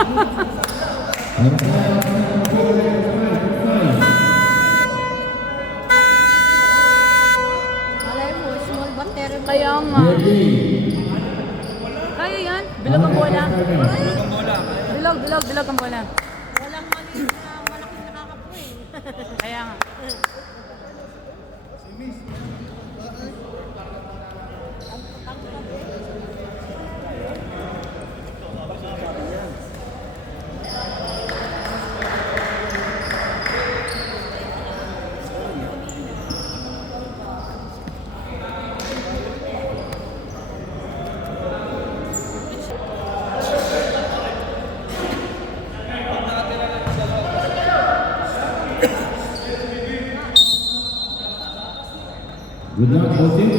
Malay mo, small but terrible. Kaya nga. Kaya yan. Bilog ang bola. Bilog ang bola. Walang maliit na malaking nakakapoy. Kaya nga. Good luck, coaching.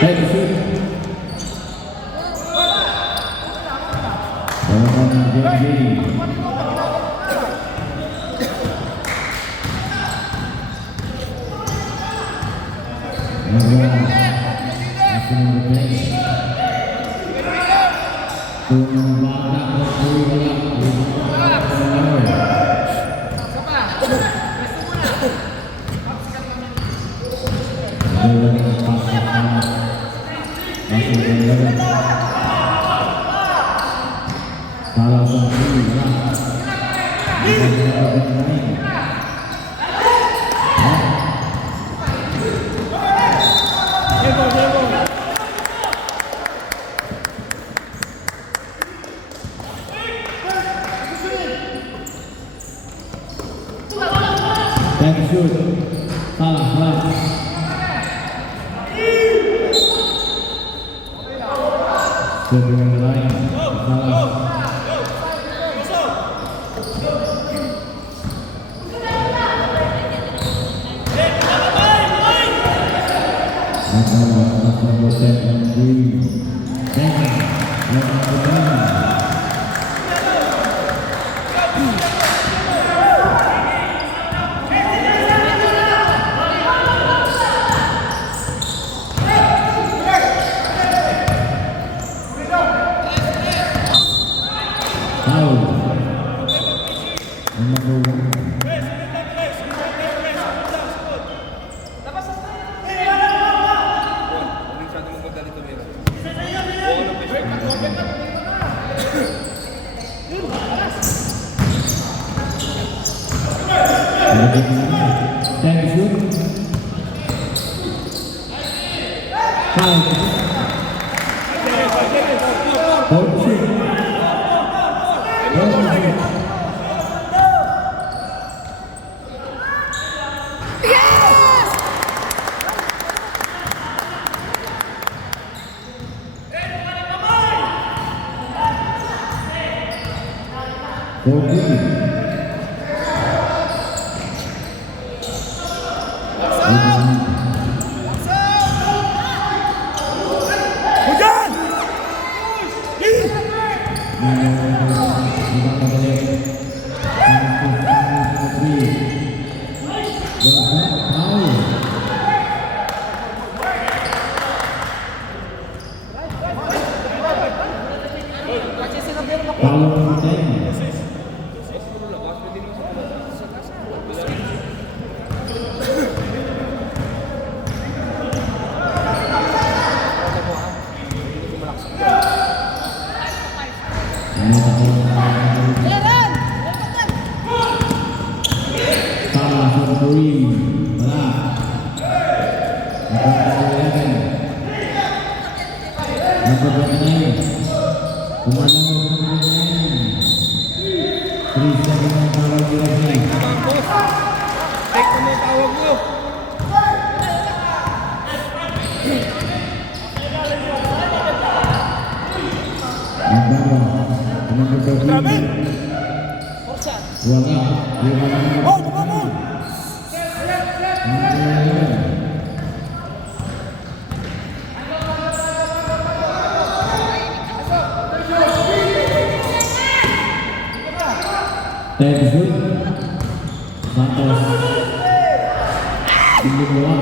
Hey, shoot. Thank you, shoot. Salah. Shoot dengan lain. Salah. Thank you. Kumandang Magbawa. Number 13. Wala. Oh, tumama! Ten shoot. Santos. Tinggi dua.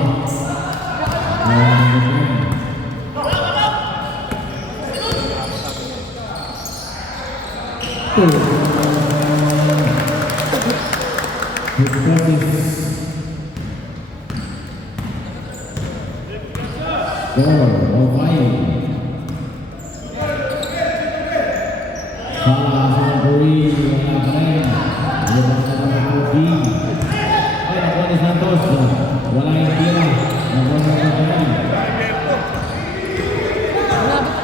Salah Santori yang keren. Santos, wala yang tira.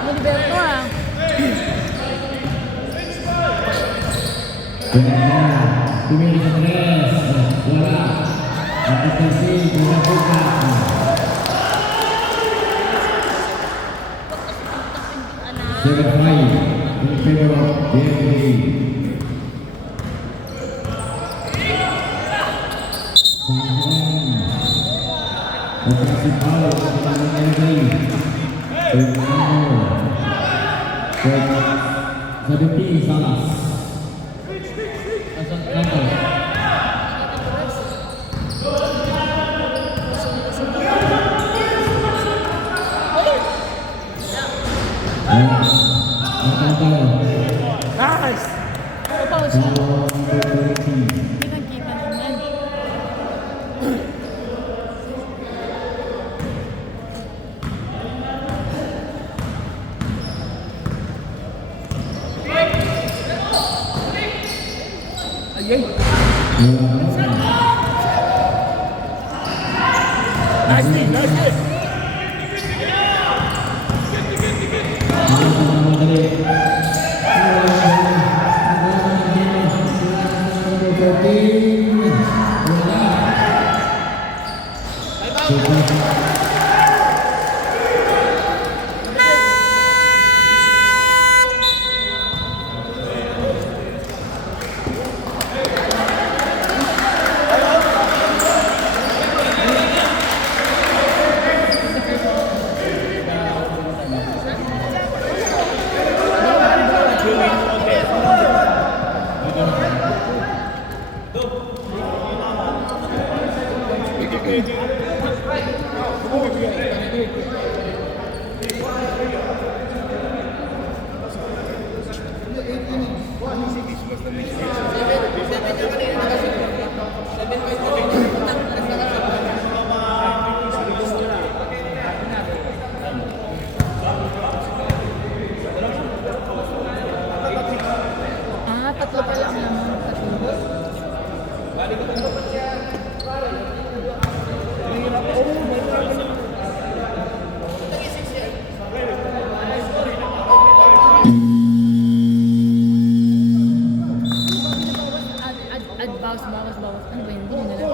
Niliberto ah. Tumili sa tres. Wala. Kapitasi, buka-buka. Seven five in favor of BFD. Operasi Pau kepada Henry. Sabiti Salas. Santos. Nice! Kitang-kita naman. Nice, nice! Tatlo pa lang naman. Tatlo. Bawas. Ano ba yun? Hindi nyo na lang.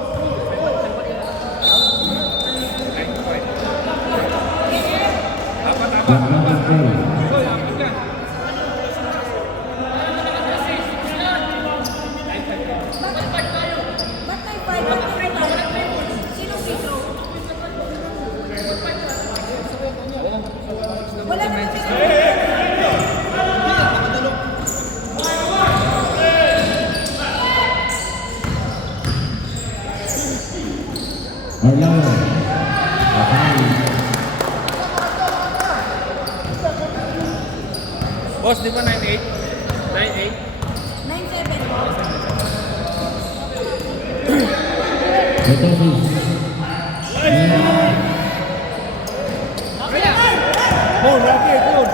Boss, di ba 9-8? 9-8? 9-7. Oh, lagi, good!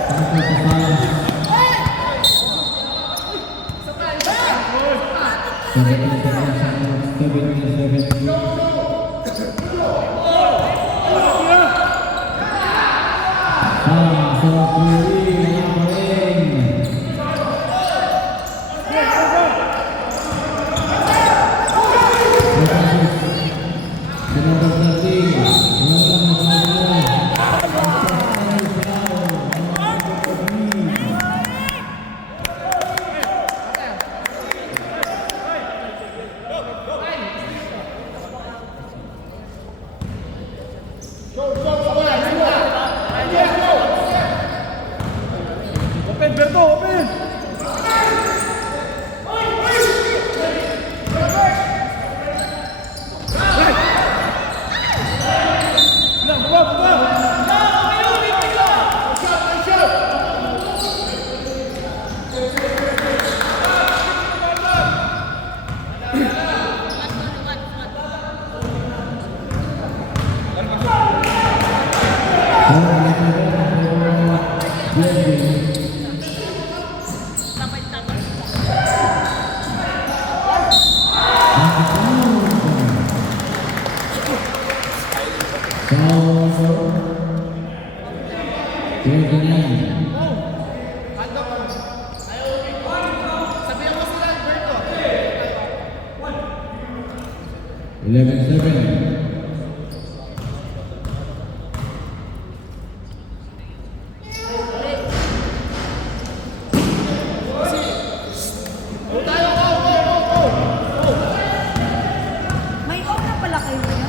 May off na pala kayo na.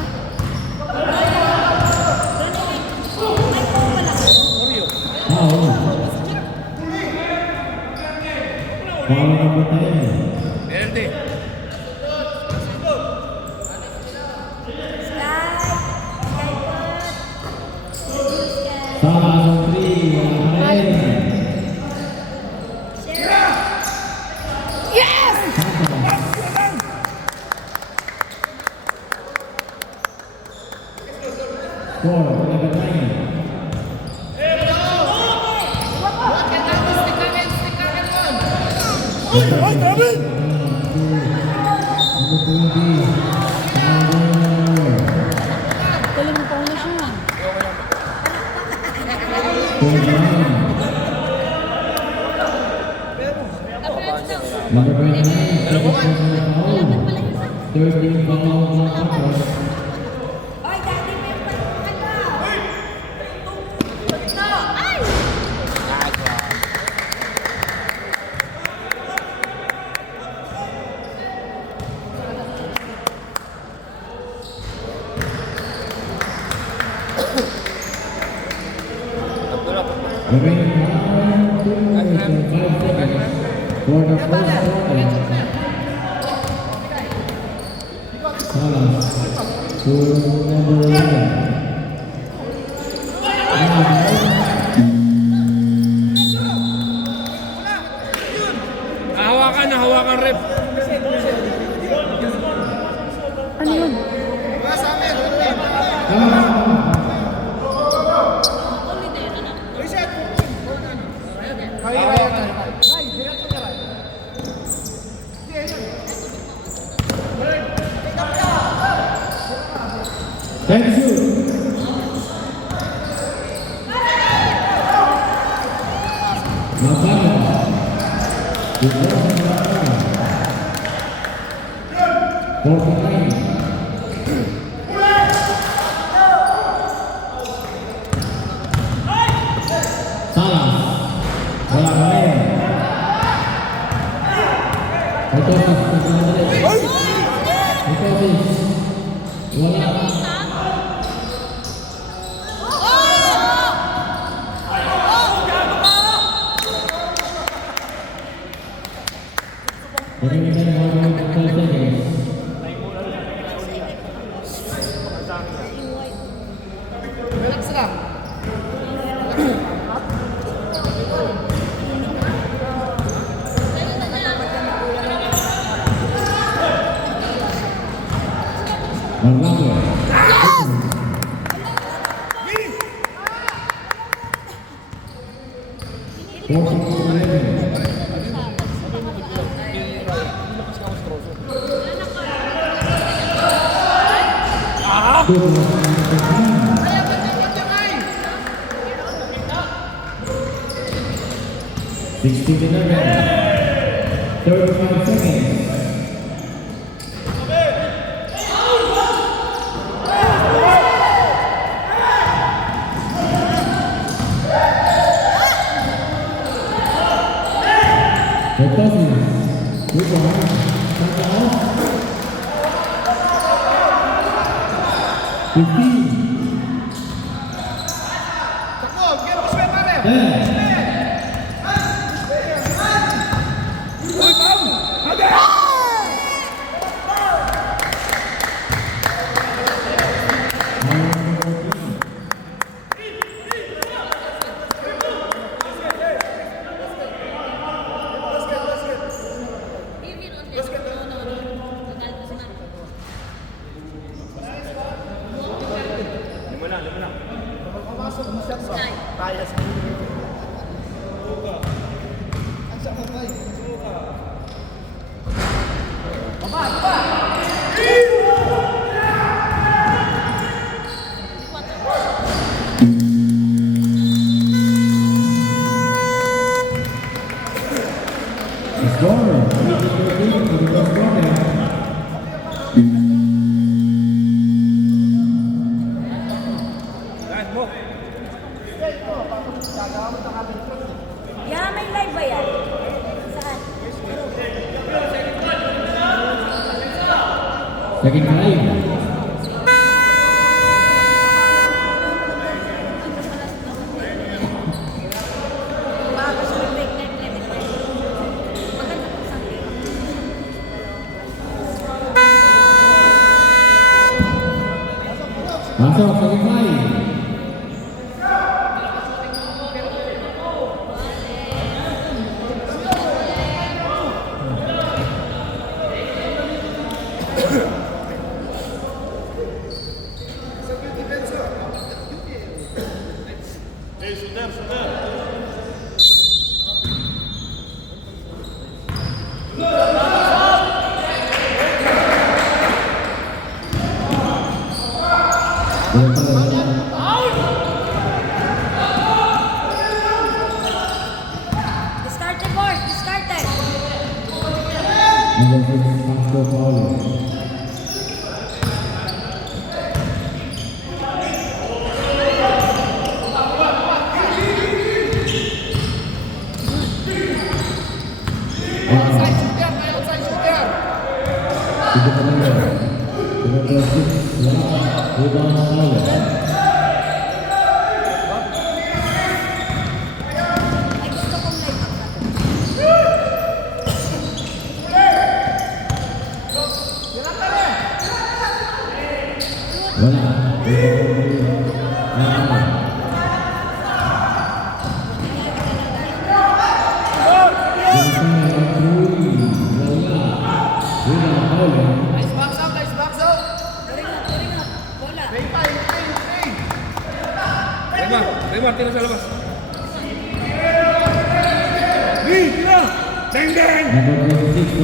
Penalty. Ay, David! Talang pa na siya. Number 29, third game foul mga Pampers. Ay, dati may pagkakala. Ay! Remaining 5 seconds for the first quarter. Salas to number 11. Hawakan rep. Ano yun? Thank you. Napano. Good work, Napano. 49. Salas. Wala ka ngayon. Ito si wala. Relax lang. $16-11. 35 seconds. Takbo, bigyan mo si Pare. 10. The score, 13 for the first quarter. Yeah, may live ba yan? Saan? Second drive. Bago siya mag-break na yung lemon rice. Maganda po sa akin. Pasok, second drive. Discarded board! Discarded! Number 6, Pastor Paulo. Outside shooter, may outside shooter. Tiga Pananda. Number 6, Rebound Paulo. Ay, gusto kong live up natin. Wala. Nice box out, nice box out. Turing up. Bola. Neymar, tira sa labas.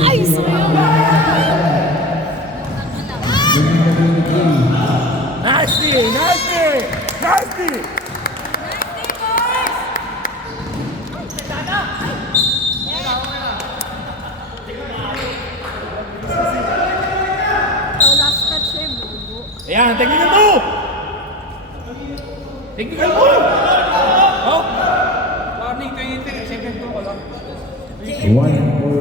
Ay, last touch siya yung bubo. Ayan, technical move! Technical move! Oh! Warning, 20 second to wala. 1 for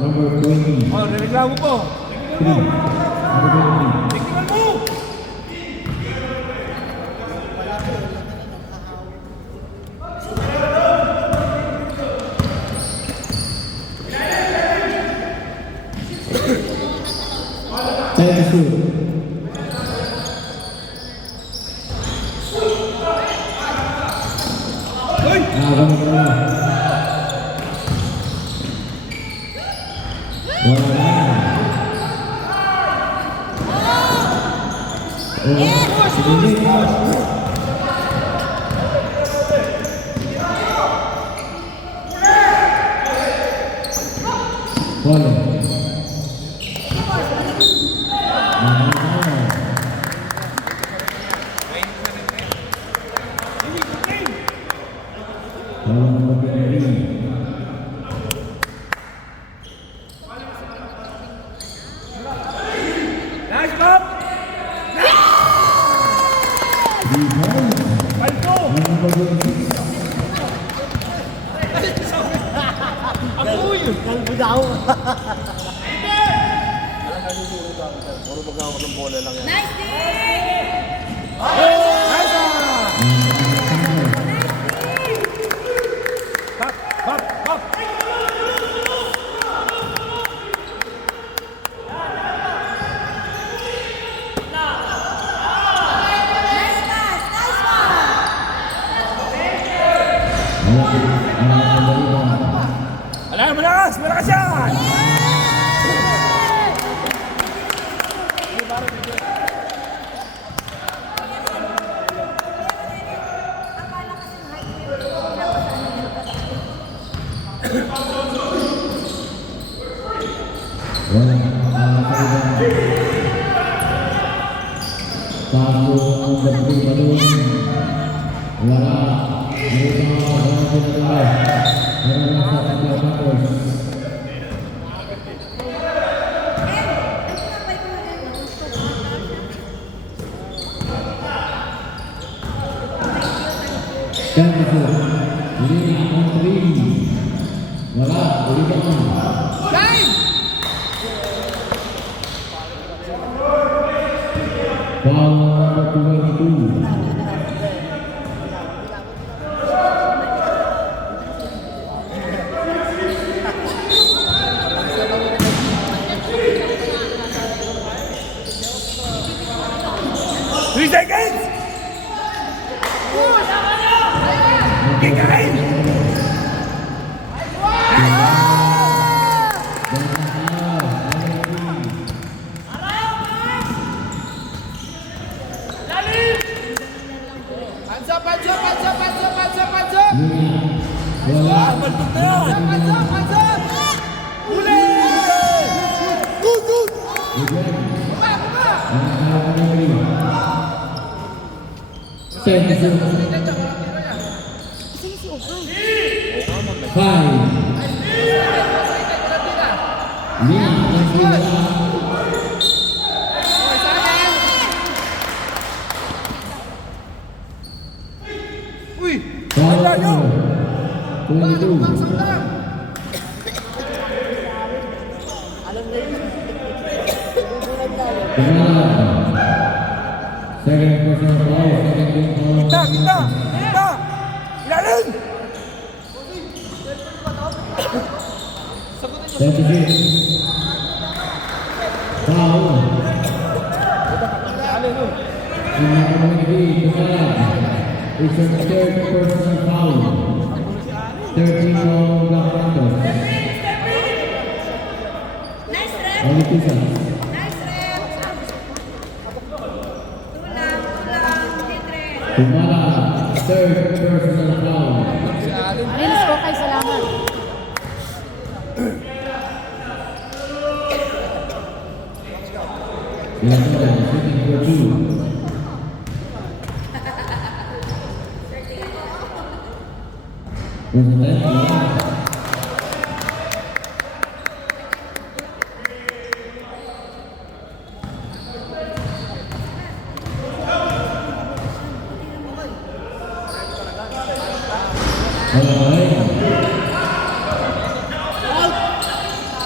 number 20. Oh, rereklamo po. Technical move! Technical move! Time to shoot. Ganun ka na. Wala. Sige. Wala. Walang mag-iri. Nice pop! Rebound. Palto! Number 26. Ako yun! Nice D! Nice Pop! Pop! Pop! Nice pass! Nice one! Alam, malakas! Malakas yan! Akala kasi high Wala. Paso ang dating balon. Wala. Wala sa pagkakapos. rebound. Nine! Foul number 22. Three seconds! Kikain! Hands up, hands up, hands up, hands up, hands up, hands up! Wala. Balbog na yan! Hands up, hands up! Huli! Good, good! Baba, baba! Sino si Okan? 5. Lima. Okay, sa akin! Uy! Foul Wala nyo! number 22. Second personal foul. Second team foul. Kita, kita! Kita! Ilalim! 26. Foul. Ilalim, no? Senior community, Kumala. It's your third personal foul. 13 on Black Panthers. Nice rep! Only 2 shots. Nice rep! Tulang, Titre. Kumala, third personal foul. Si Allen. Linis ko kay salamat. Ilalim, shooting for 2.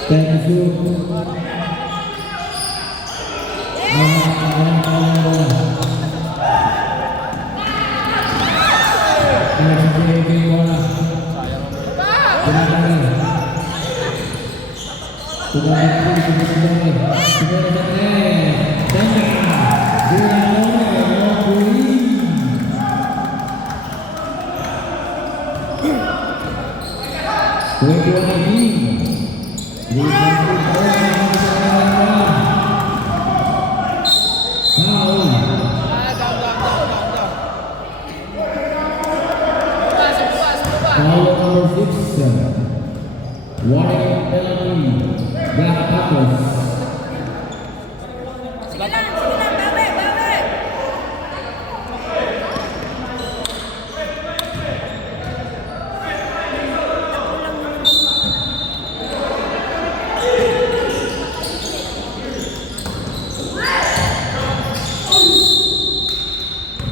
Thank you. Warning penalty. Black Panthers. Sige lang, bawi, bawi!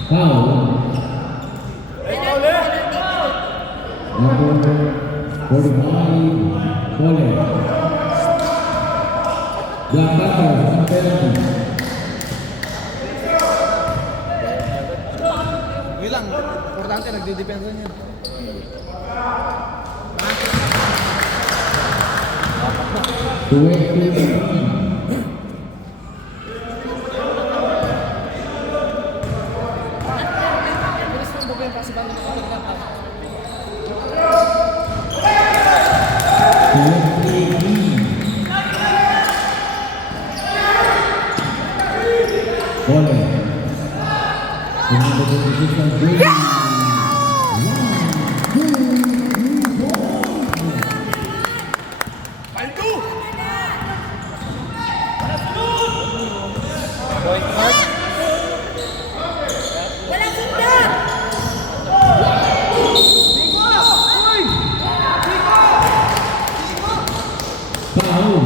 Foul. Number 45, Cole. Black Panthers, ang penalty. Yun lang. Importante, nagdidepensa niya. Bilis ng buko yung pasipan ng mga pagkakata. Cole. Sumunod ang position, Green. Paldo! Point mark. Walang sundan! Foul.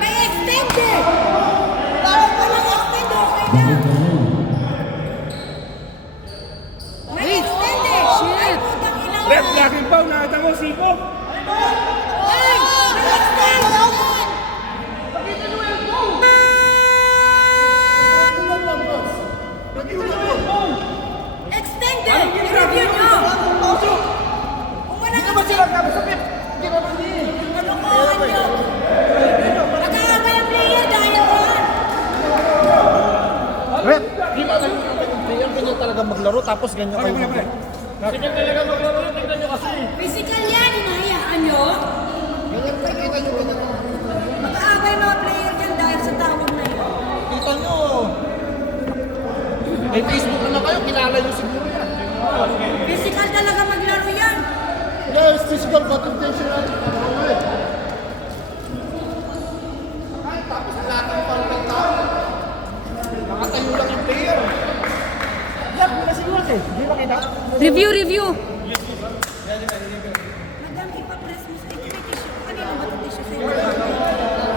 May maglaro tapos ganyan kayo. Sige talaga maglaro yun, tingnan nyo kasi. Physical yan, hinahayaan nyo. Ganyan pa, kita nyo ganyan. Mag-aabay mga player dyan dahil sa tawag na yun. Kita nyo. May Facebook na kayo, kilala nyo siguro yan. Physical talaga maglaro yan. Guys, physical but intentional. Ay, tapos lahat ng parang ng tao. Nakatayo lang yung player. Yan, kasi yun eh. Hindi makita. Review. Madam, ipapress mo sa tissue. Kanina ba ito tissue sa inyo?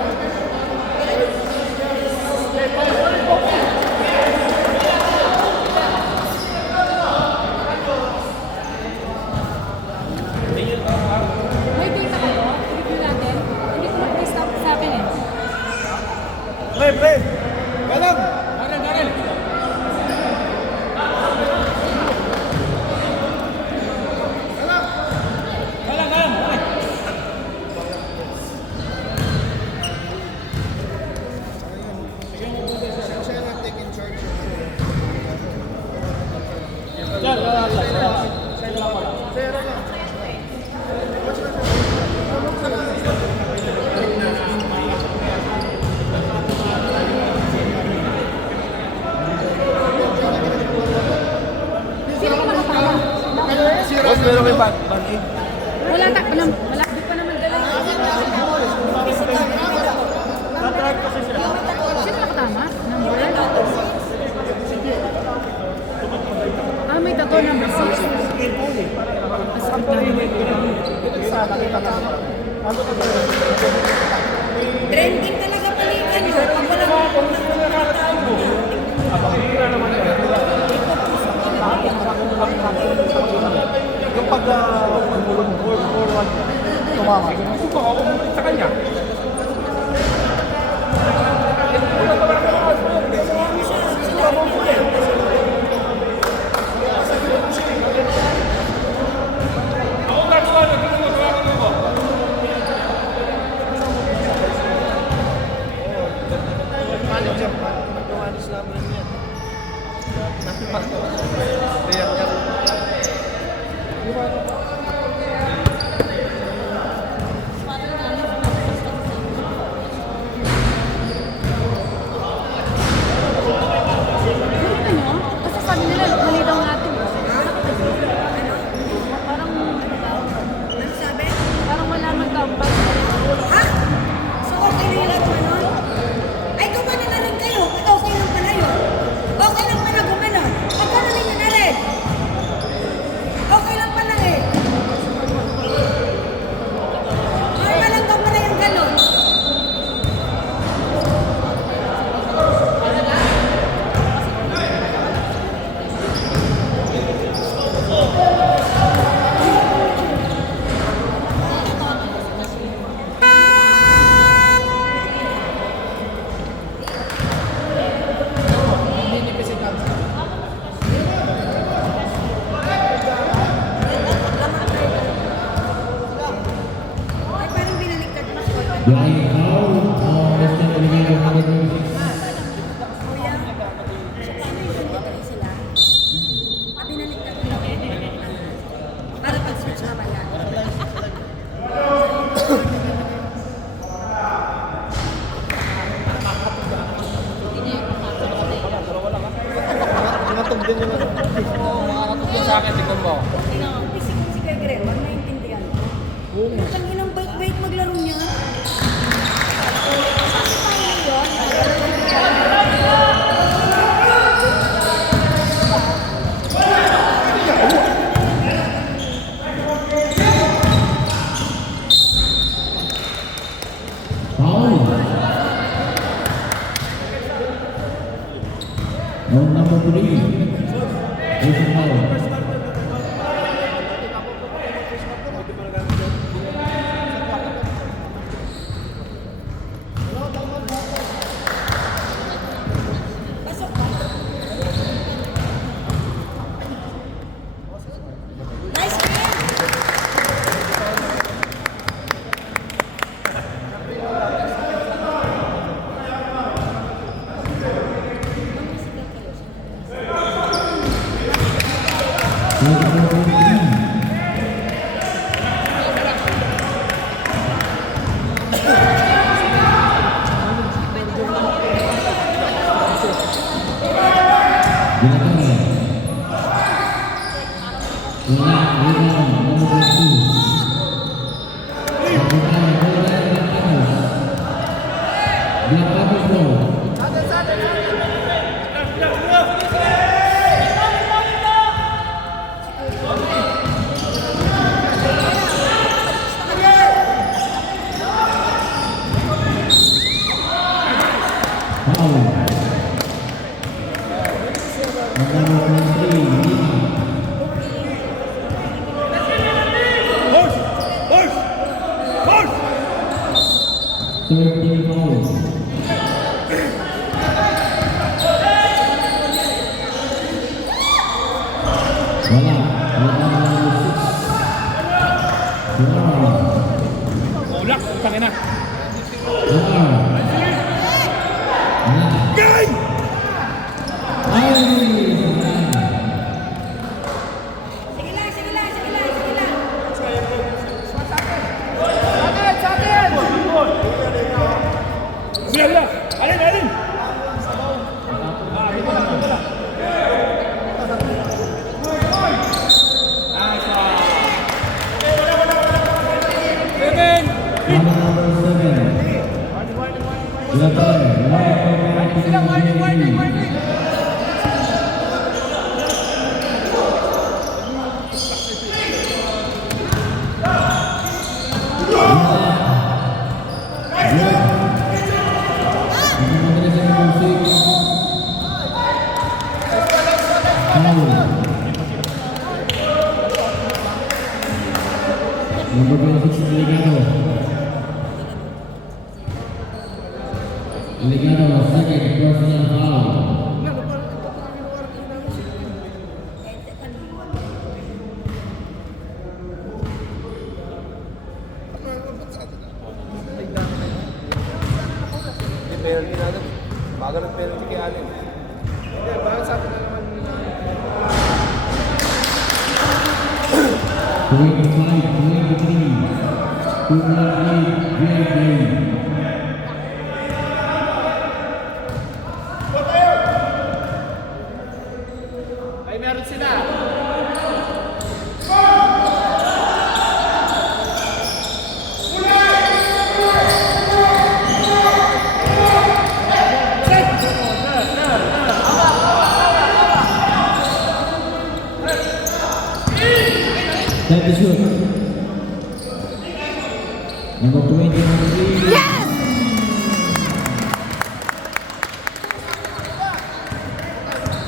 May data kayo? Review natin. Hindi ko mag-press sa akin eh. Pre. Galang. Garel. Galang. Ay. Siya na take in charge. Zero lang. Sino ko nakatama? Boss, meron kayo band-aid. Malapit pa naman dala yun. Sino nakatama? Number? May tato number 6. Trending talaga palikan nyo. Pag walang Yung pag pagmulong forward, tumama. Subukan ako bumalik sa kanya. Ako gagawa na, tingnan mo, tawagan mo. Manager, magawa sila mo rin yan. Nakita nyo? Kasi sabi nila, mali daw natin. Parang, Ano sabi? parang wala magkampal. Ha? So okay na yung gumanon? Ay, gumanon na rin kayo. Okay lang pala yun. Okay lang pala gumanon. Pagkanonin nyo na rin. Okay lang pala eh. Normal lang daw pala yung ganon. Ay, parang binaliktad mo siya. Drawing foul on Western Eliminator number 26. Kuya, paano yung 23 sila? Binaliktad mo lang. Para pag-switch mamaya. Tinatog din yung ano. Makakatugyan sa akin, tingnan mo. Tingnan mo, si Kuya Greg, wag naiintindihan. Ang inang bait-bait maglaro niya. Foul. On number 3. There's a foul. Pasok ka. Nice game! Black Panthers ball. Foul. Number 23, Lima. Horse! Horse! Horse! Third team foul. Wala. Number 6. Ulak! Tangin na! Gay! Sige lang, sige lang, sige lang, sige lang. Sa atin! Sila! Alin! Alin! Number 26, Ligado. Ligado, second personal foul. Penalty natin. Bago ng penalty kay Allen. Hindi, bakit sa atin na naman 25, 23. 2-1 lead, game. ay meron sila. Time to shoot. Number 23. Yes!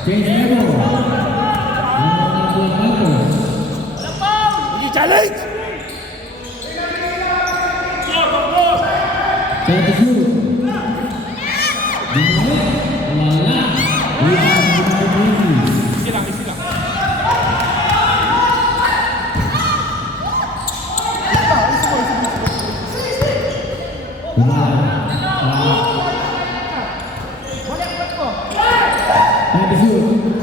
Change level. Number 1. Hindi challenge! Time to shoot. Wala. Rebound number 20. Easy lang, easy lang. Time to shoot.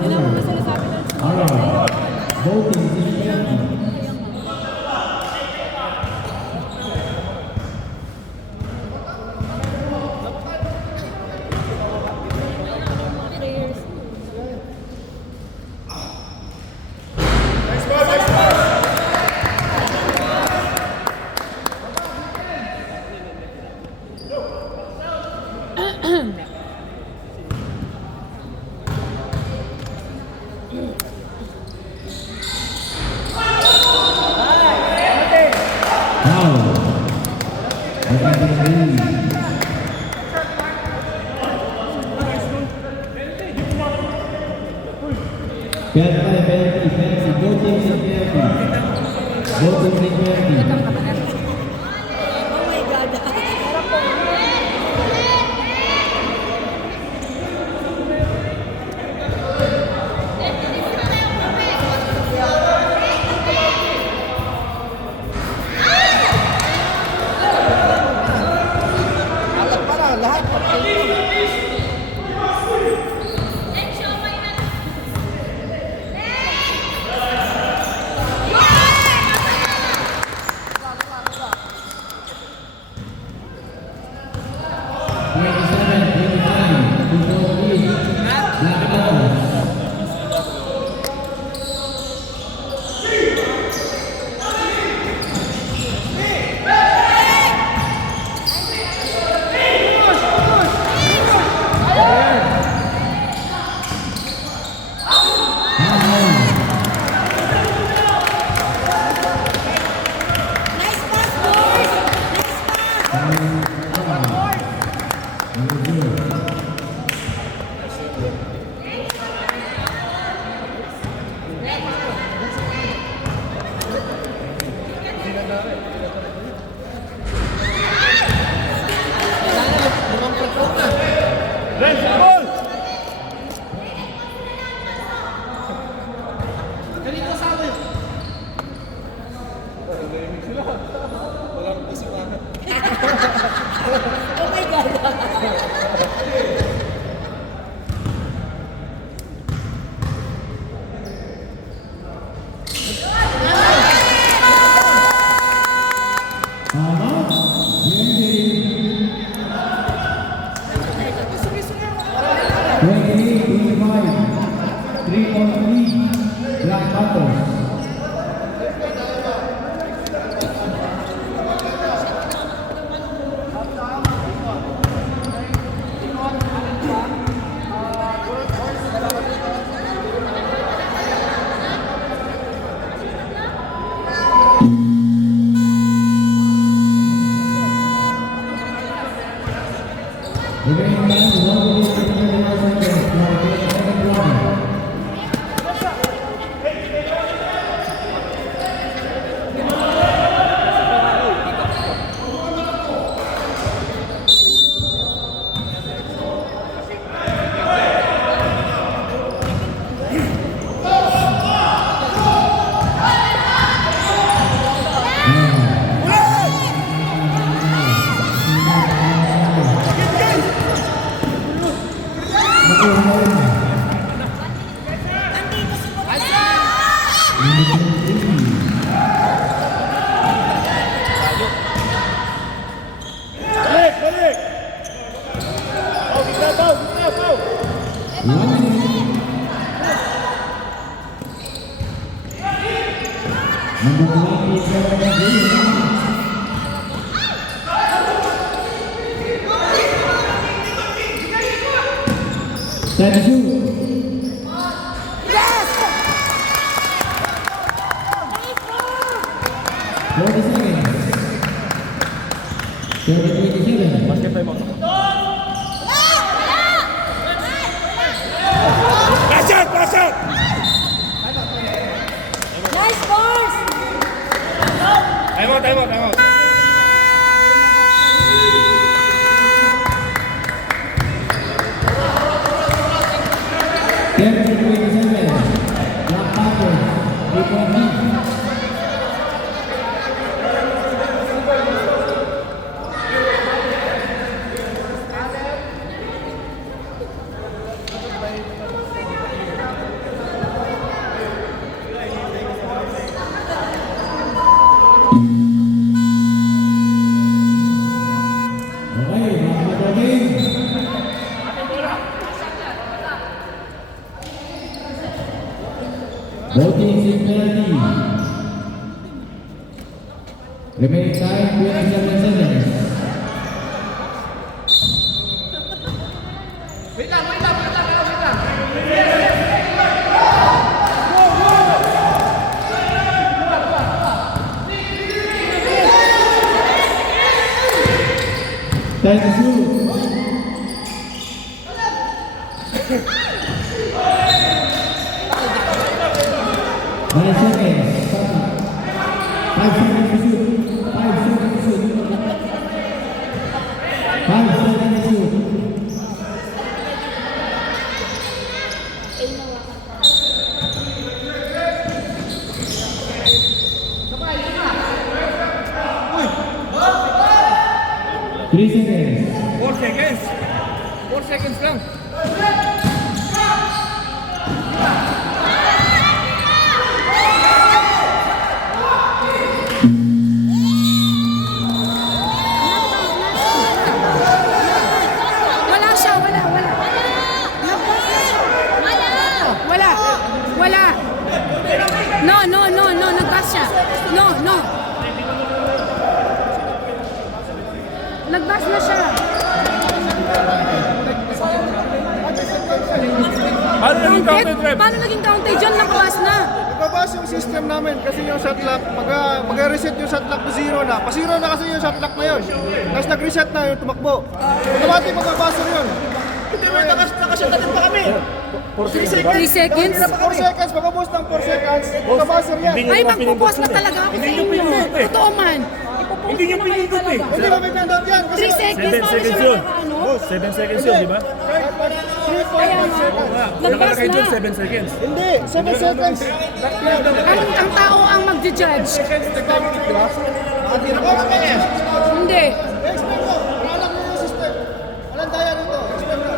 Yun ang mga sinasabi ng Voting is penalty. players. Foul. Penalty. Voting is penalty. Voting is penalty. Oh my God. Limang free-throw na. Renz, ball! Kanina kasama yun. Oh my God! Timeout. Game. 28-25. 3-point lead. Black Panthers. Remaining time, 1 minute and 31 seconds. Now, the second quarter. Andito si Bob. Balik, balik! Oh, gitna, Pau! Gitna, Pau! 1 minute. Number 27 game. Time to shoot. Yes! 40 seconds. 30-27. Basket tayo mo. Pass out! Pass out! Nice balls! Time out, time out, time out. Black Panthers. 3-point lead. Okay, back to the game. Voting is penalty. Remaining time 27 seconds. Wait lang. Time to shoot. 9 seconds. 5 seconds to shoot. 5 seconds to shoot. 5 seconds to shoot. Three seconds. 4 seconds. 4 seconds lang. Wala siya, wala. Wala. No, nag-pass siya. No. Nag-pass na siya. Paano naging counted, Rep? Paano naging counted? Diyan nag-pass na. Nagbabawas yung system namin kasi yung shot clock, mag-reset yung shot clock to zero na. Pa-zero na kasi yung shot clock na yun. Tapos nag-reset na yung tumakbo. Automatic magbabasa yun. Hindi mo nakashot na din pa kami. 3 seconds? 4 seconds, pagkabos ng 4 seconds, magkabuzzer yan. Ay, magpupos na talaga ako sa inyo. Totoo man. Hindi nyo pinindot eh. Hindi kami nandot yan. 3 seconds, 7 seconds yun. 7 seconds yun, di ba? 3.5 seconds. Lagpas Nakalagay dun na. 7 seconds. Hindi, 7 seconds. Ang tao ang magja-judge. Hindi. Expert ko, alam mo yung system. Walang daya rito. Expert ko.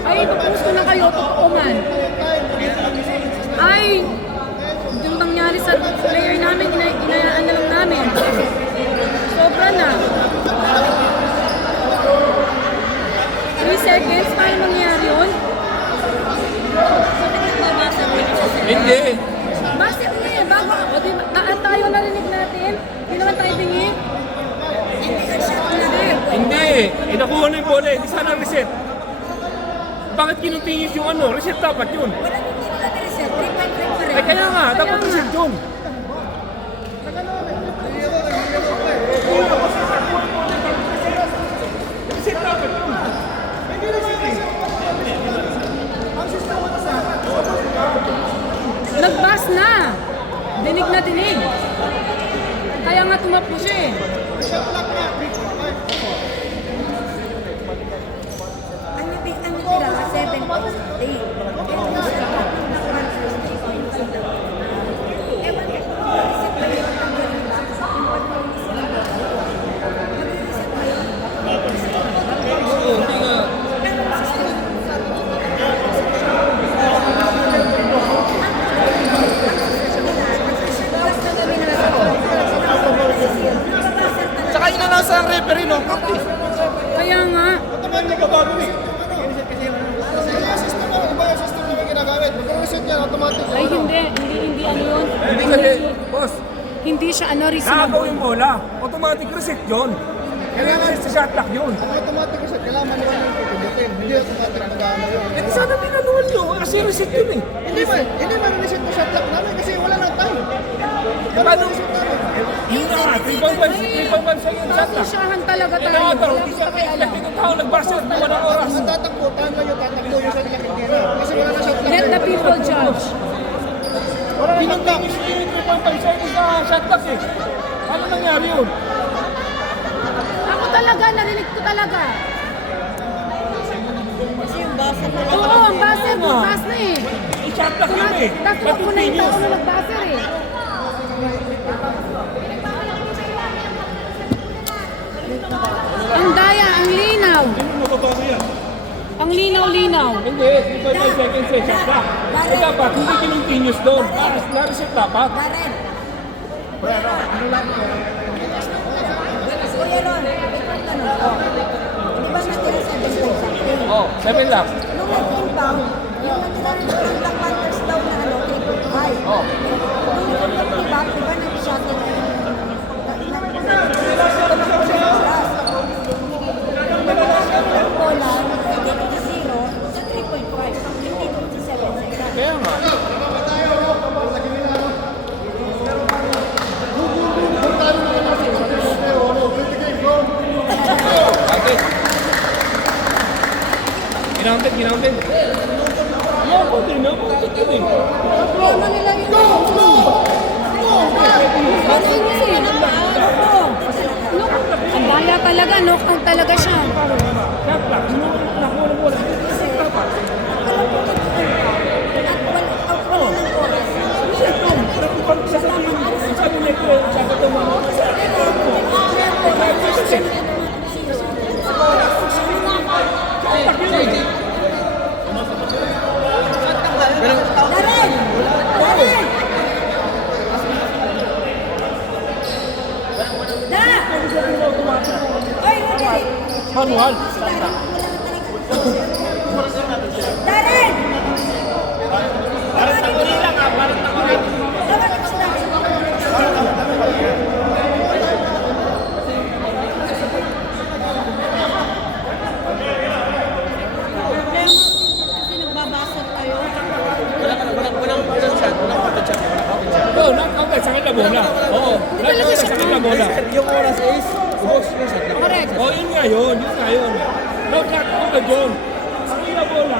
Ay, ipapos ko na kayo. Totoo man. Ay, yung nangyari sa player namin, inayaan na lang namin. Sobra na. 3 seconds, paano mangyari yun? Hindi. Basta na yan, bago ako, tayo narinig natin, hindi naman tayo tingin. Hindi. Nakuha na yung bola. Hindi sana reset. Bakit kinuntinyos yung ano? Reset dapat yun. Wala nang hindi nila nireset. 3.5 pa rin. Ay kaya nga, dapat nga. reset yun. Reset dapat yun. Nagbas na. Dinig na dinig. Kaya nga tumapo siya eh. Ang natira ka 7.8. Ewan ko, reset ba yun? Ang galing ba? Mag-reset ba yun? Oo, hindi nga. Tsaka inanasa ang referee, no? Kaya nga. Taman niya gabago eh. Kasi yung system na, iba yung system na may ginagamit. Mag-reset yan, automatic. Ay hindi ano yun. Hindi kasi, boss, Hindi siya ano nakagaw reasonable. yung bola. Automatic reset yun. Kaya nga sa shot clock yun. Ang automatic reset, kailangan manual yung tutugutin. Hindi automatic mag-ano yun. Eh di sana pinanual nyo. Kasi reset yun eh. Hindi man reset yung shot clock namin kasi wala nang time. Paano? Reset namin. Yun na nga, 3.1 sa yung shot clock. Pasyahan talaga Eh tayo. nakagaw, Wala hindi ko siya pakialam. expected ng tao. Nagbasket na walang oras. Ang tatakbo, time lang yung tatakbo yung shot clock hindi na. Kasi wala na shot clock. Let the people judge. Pinag-finish nyo yung 3.5 seconds sa shot clock eh. Ano nangyari yun? Ako talaga, narinig ko talaga. Oo, ang buzzer, bukas na eh. I-shot clock yun eh. Tapos ako na yung tao Continuous. na nag-buzzer eh. Ang daya, ang linaw. Ang linaw-linaw. Hindi, 3.5 seconds eh, shot clock. Eh dapat, hindi continuous doon. Na-reset dapat. Karen. Kuya Ron, ikaw tanong ko. Di ba natira 7.5 something? Oh, 7 lang. Nung nag-inbound, yung natira ng Black Panthers daw na 3.5. Oh. Nung nag-inbound, di ba nag-shuttle na yung bola, hindi ko sa 0 sa 3.5. Hindi ko sa 7 seconds. Kaya nga. Bakit? Ginaunted. Yan po din, no? Bakit yun eh? Ano nila yun? Ang daya talaga, knockout talaga siya. Shot clock, nakuha ng bola. Reset dapat. Pero kung sasabihin mo, sabi niya ko, sabi ito mo, manual. Darren! Parang takuli lang ah, parang takuli. Kasi nagbabasa tayo. Oo, knockout sa kanila bola. Oo, knockout sa kanila bola. Yung oras is, ubos yung shot clock. Correct. Oo, yun nga yun. No knockout na yun. Sa kanila bola.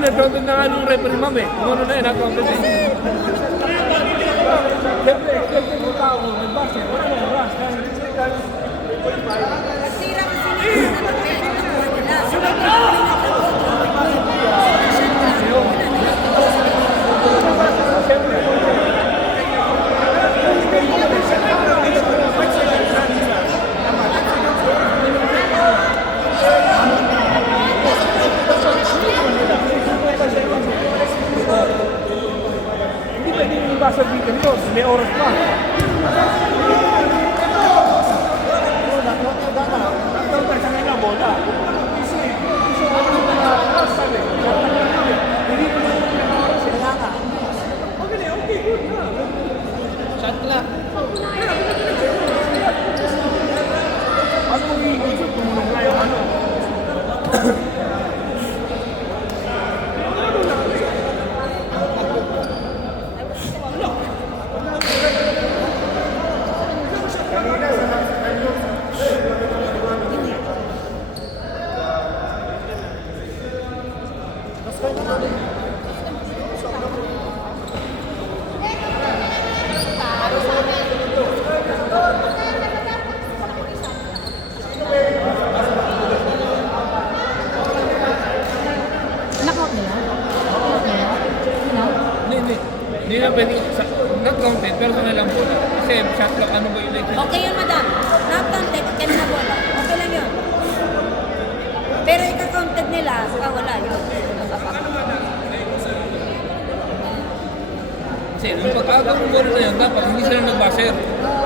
na-counted na nga nung referee ma'am eh. Kung ano na yun, na-counted eh. Siyempre, yung tao mo, nagbase, wala na oras. Nasira kasi nila na mag-pwede na buwan nila. So, Hindi pwede yung basa dito yun. May oras pa. Shot clock. Ano mong iisip? Tumulong na yung ano. Knockout nila? Knockout nila? Hindi. Hindi na pwede. Not counted, pero sa nalang bola. Kasi shot clock, ano ba yun? okay yun, madam. Not counted, kaya na bola. Okay lang yun. Pero ika-counted nila, wala yun. Kasi nung pag-agaw ng bola na yun, dapat hindi sila nag-buzzer.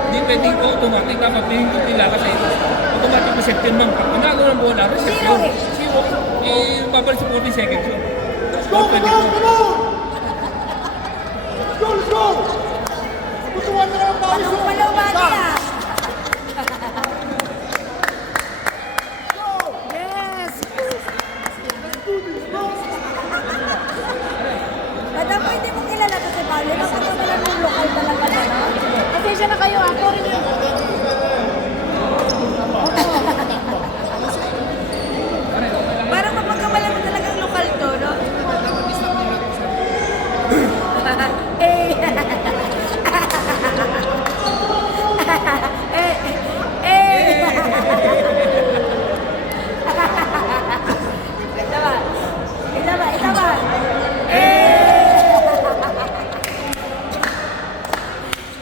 Hindi pwede ko automatic, dapat pinindot nila kasi automatic reception man. Pag pinagaw ng bola, reception. Zero eh. Zero. Eh, babalik sa 40 seconds yun. Let's go, come on, come on! Let's go, let's go! Butuan na lang tayo. Anong palawagi ah? Yes! Madam, pwede mong kilala kasi bali. Makakamalan mong lokal talaga na, no? Pasensya na kayo, ako rin yun. Parang mapagkamalan mo talagang lokal to, no? Eh! Ito ba?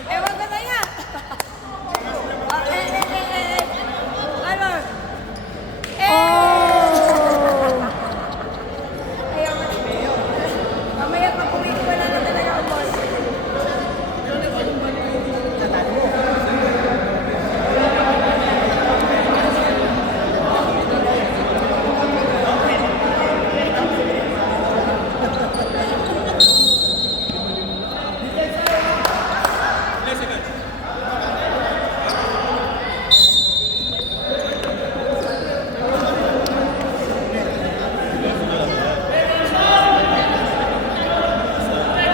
Ewan ko sa'yo. Ano? Ayaw mo. Mamaya pag uwi ko, wala na talaga ako, boss.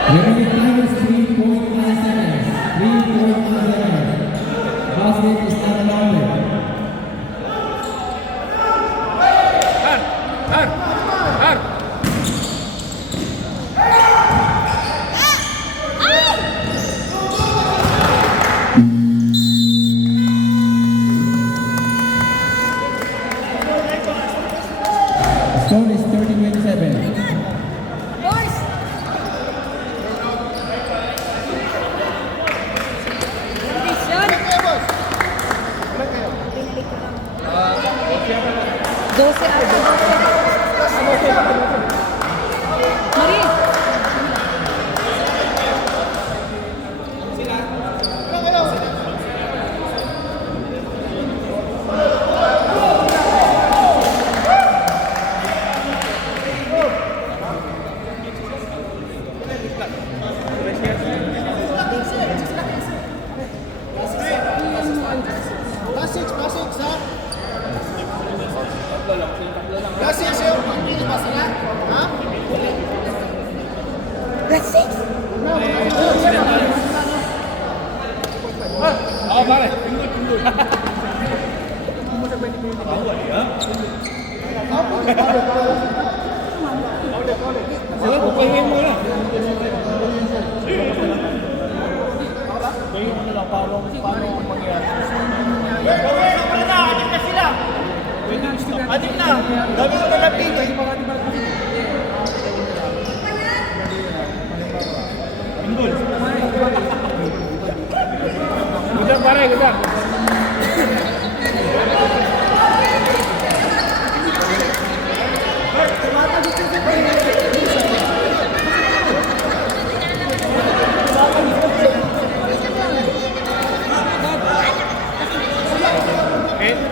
Remaining time is 3.9 seconds. 3.9 seconds. Basket is not counted. Har! Score is 30-27. Boys! Condition? Pinalik ko lang. 12 ata. Marie! Last six, ha? Last six, yun. Ha? That's it? Oo, pare. Paulit. Sige, pupahingin mo na. Kayo ano lang, paano mangyayari? Anim na sila. Anim na. Dami ko na napito. Pinggol. Gudang pare, gudang.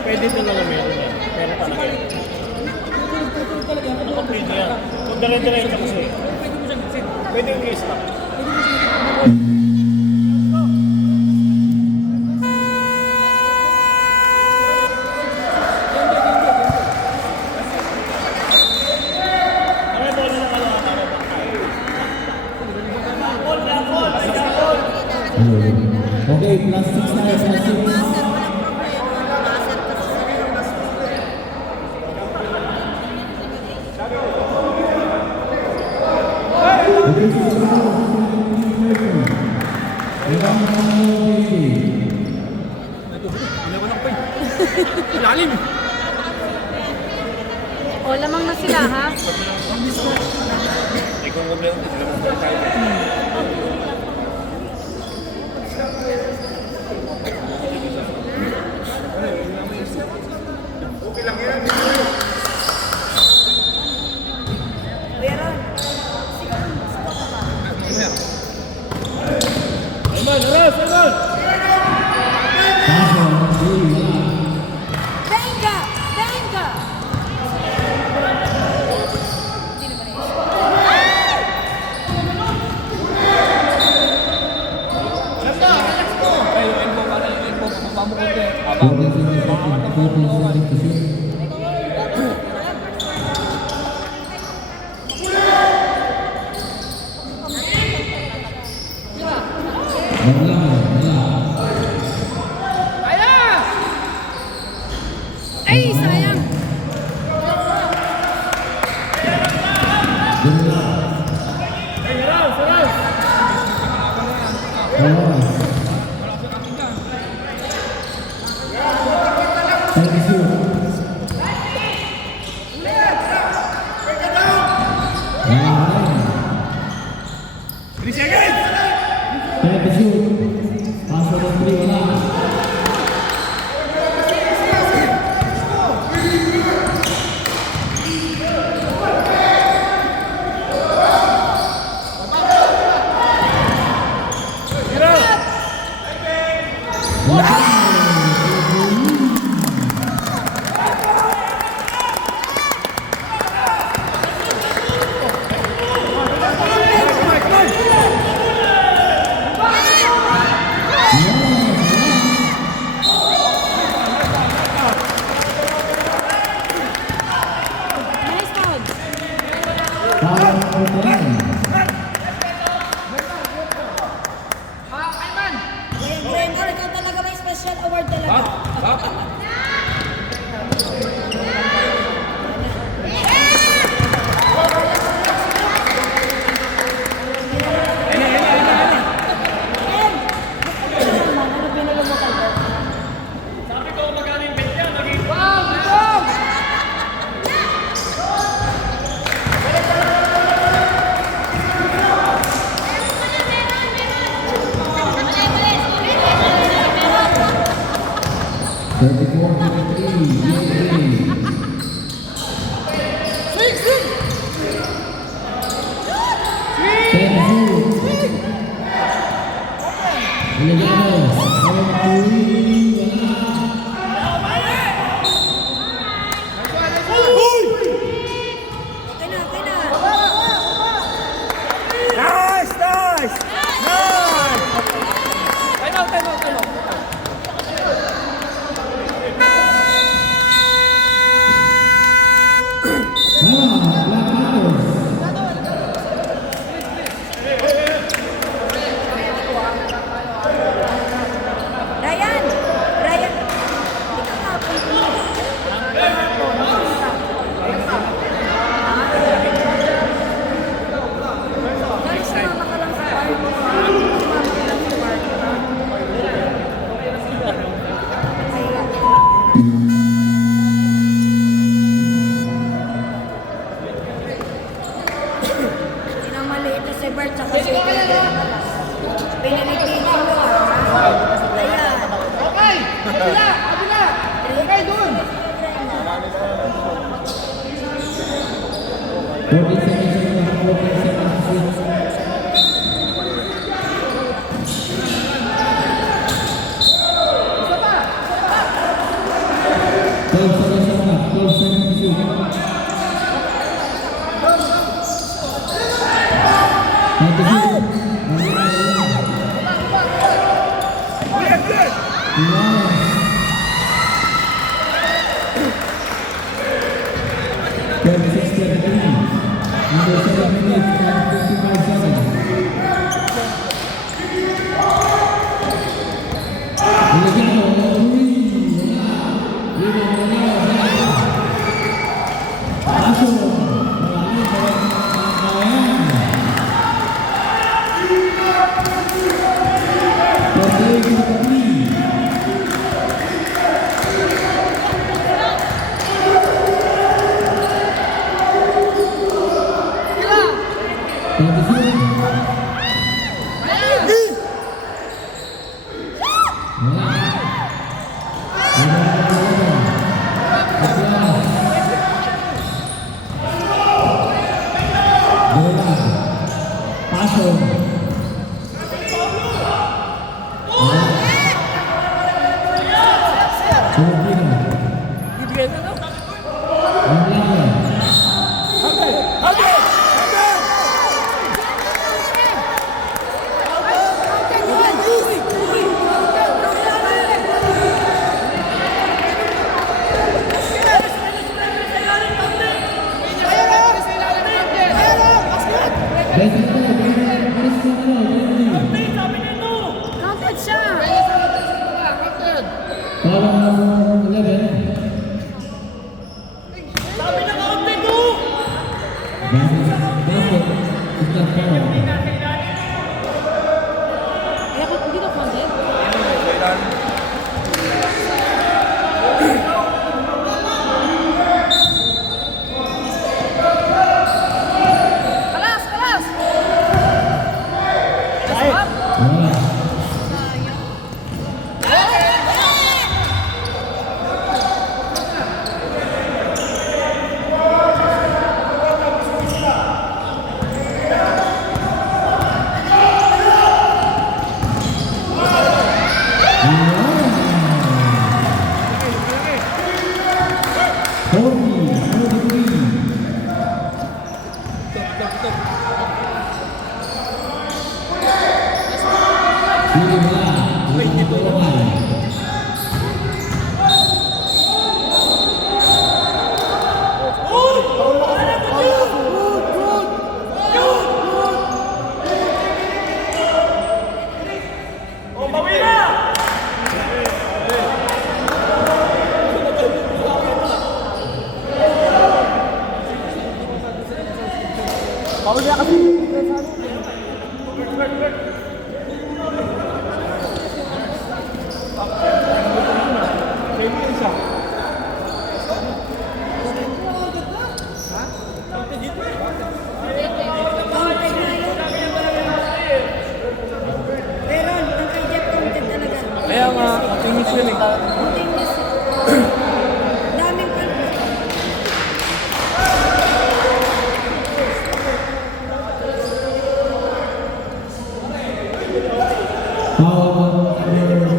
Pwede talaga meron yan. Meron talaga yan. Pwede yan. Kung dire-diretso kasi. Pwede yung i-stop. Okay, plus 6 tayo, plus 6. Lalim. O, lamang na sila, ha? Ikaw ang problema, sila mo tayo. Arman, aras, Arman! Venga! Venga! Ay, yung elbow, para yung elbow, pababa mo konti. 14 seconds to shoot. Ay, sayang! Nice foul! Brenda, ikaw talaga may special award talaga. Ano pinalo mo kayo? Okay na, okay na. Nice! Nice! Nice! Time out. 14 seconds on the clock, 14 seconds to switch. 12 seconds on the clock, 12 seconds to switch. Time to shoot. Under 7 minutes and 55 seconds. Counted siya. Power number 11. Basket is not foul. Eh, ako hindi na counted. Kalas, kalas! Wala. Meron, ang kay Jeff counted talaga. Kaya nga, finish yun eh. Daming counted. Foul number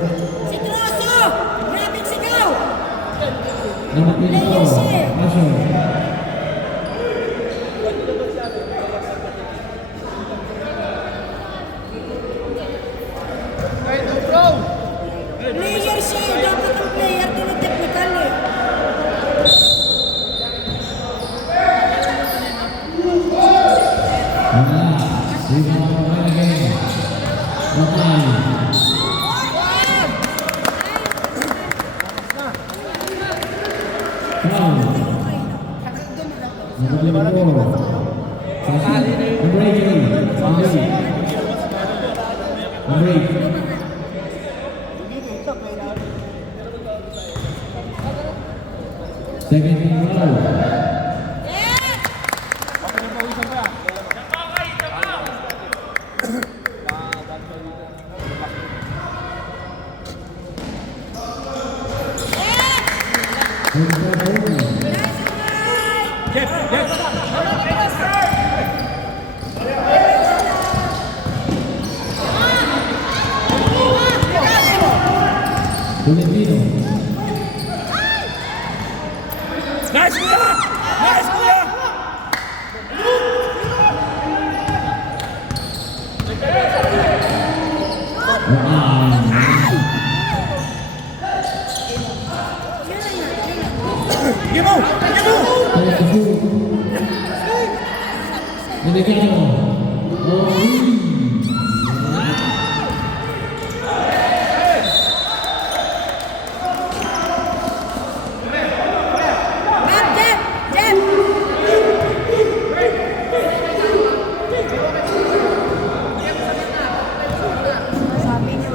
Si Troso! Grabing sigaw! 24. Passion. Player siya eh. Dapat ang player tinitipikal eh. Wala. Rebound naman again. Batay. Foul. Number 24. Session. Number 8. Number 8. Second team foul. Tolentino. Nice, kuya! Nice, kuya! Give mo! Give mo! Delicado. Jeff! Jeff! Sabi niyo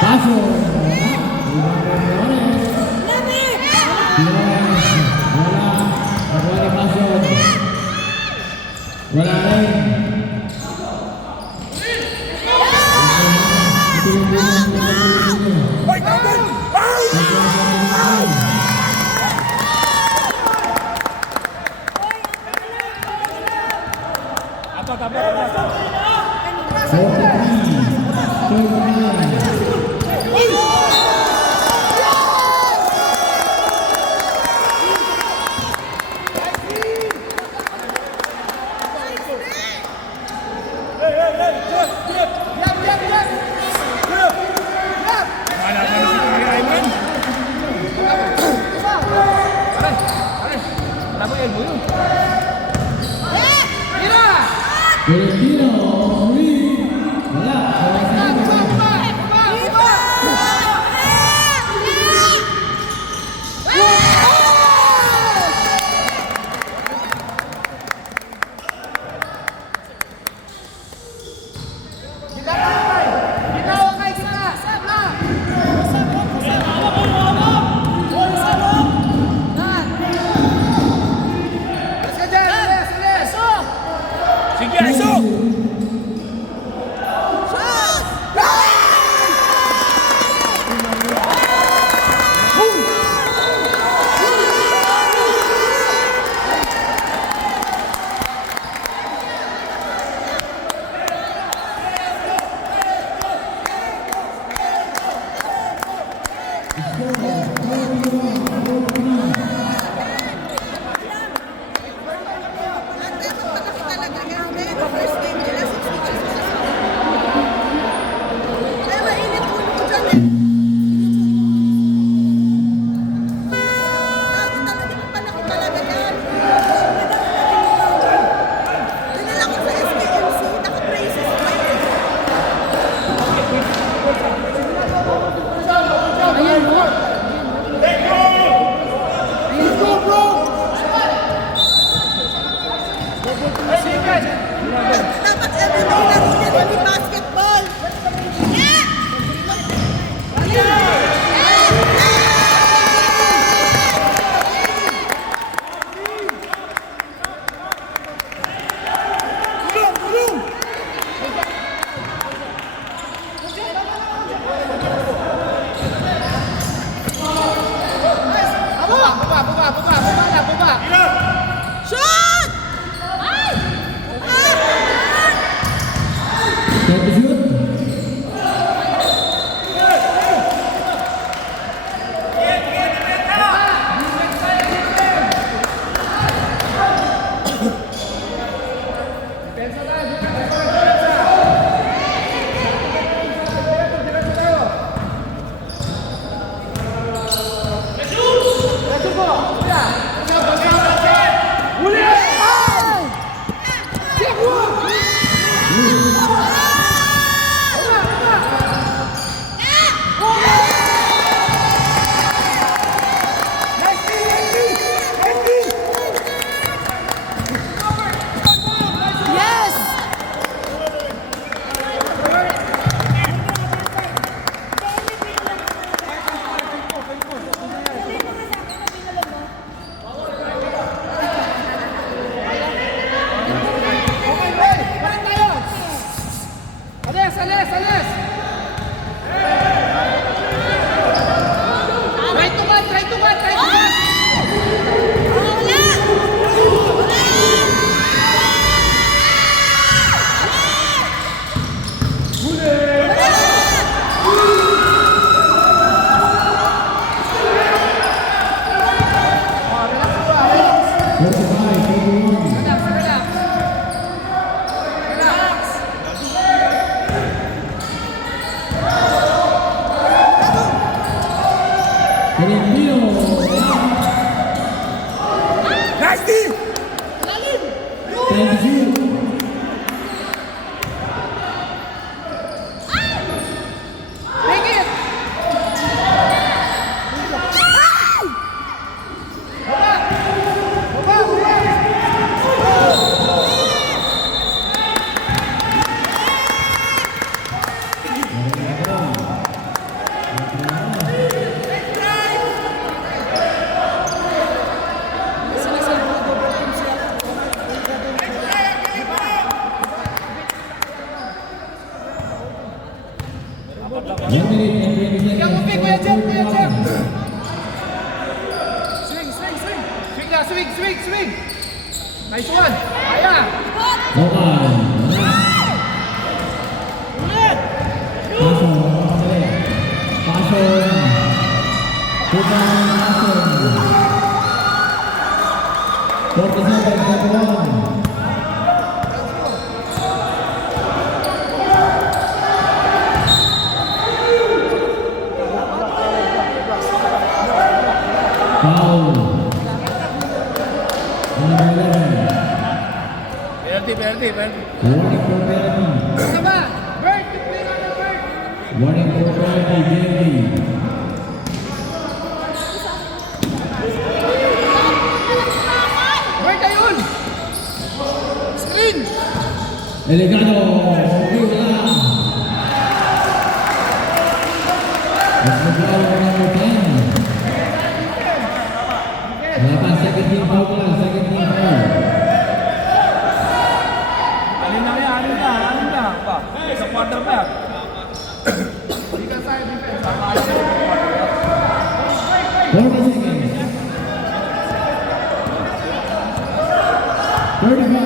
Paso. Lamig! Wala. Nakuha ni Paso. Wala rin. Hoy, Tawag! Wala ka na si Kuya Ivan. Pare, wala mo elbow yun. Tolentino. Wala. Sige, Aiso! 41. Relax, relax. Relax. Filipino. Nasty! 10-2. Take it. Swing, swing, swing! Swing na, swing, swing, swing! Nice one! Kaya! Oman. Pasok. Pasok. Putan pasok. 47-71. Foul. Number 11. Penalty. Warning for penalty. Sama! Bird! Play na na, Bird! Warning for penalty. Penalty. Bird, ayun! Screen! Elegano. Okay, wala. Mas mag-foul ang number 10. Wala pa, second team foul pa lang. Second team foul. Alin na. Pa. Sa quarter back. 40 seconds. 35.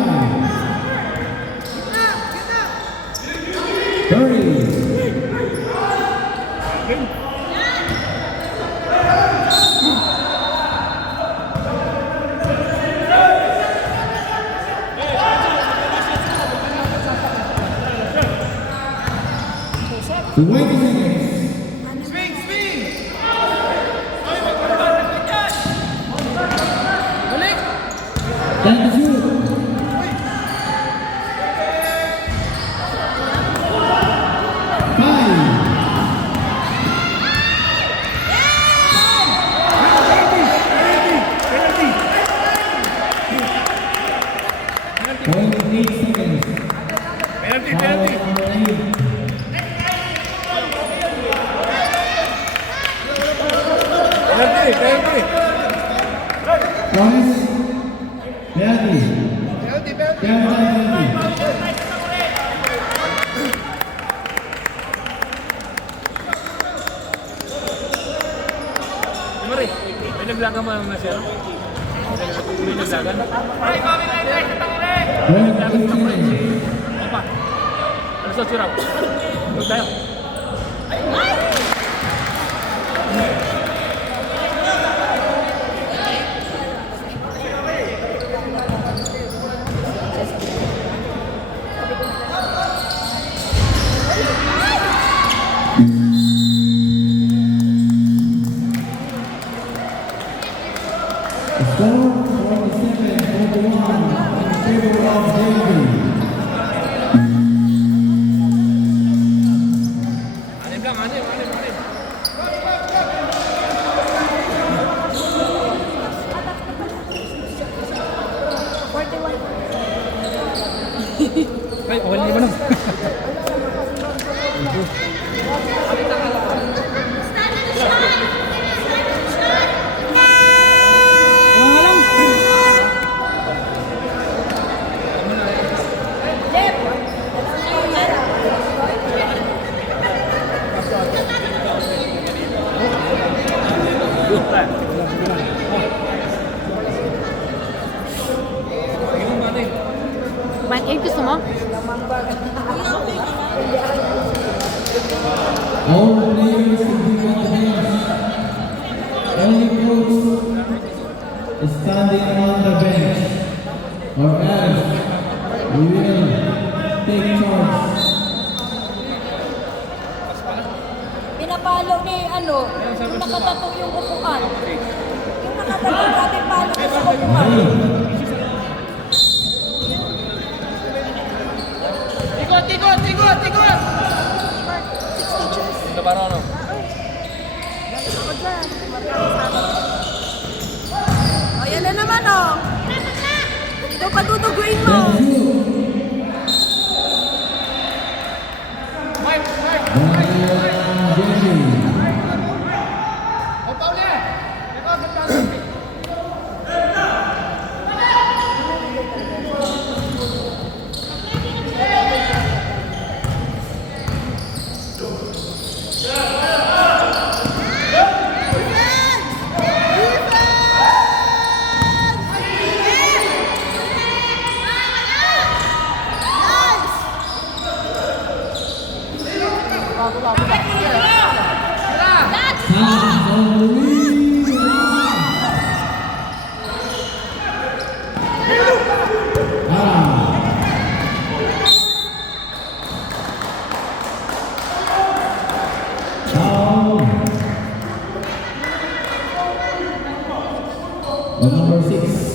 30. The 20 seconds. Swing, swing! Balik. 10 to shoot. 5. Point 8 seconds. Foul number 8. Penalty. Promise. Penalty. Penalty, penalty! Penalty. Mari, may naglaga mo na siya, no? May naglagan. Point 8 seconds. Opa. Ano sa sirap? Huwag tayo. The score 47-41 in favor of Davey. Anim lang. Ay, okay na naman. Band 8 gusto mo? All players will be on the bench. Only coach is standing on the bench, or else we will take charge. Pinapalo ni yung nakatato yung upuan. Yung nakatato natin palo sa upuan. Tigot! Ito para ano? O, yan na naman, o. Ito paduduguin mo. Thank you. Jamie. Number 6.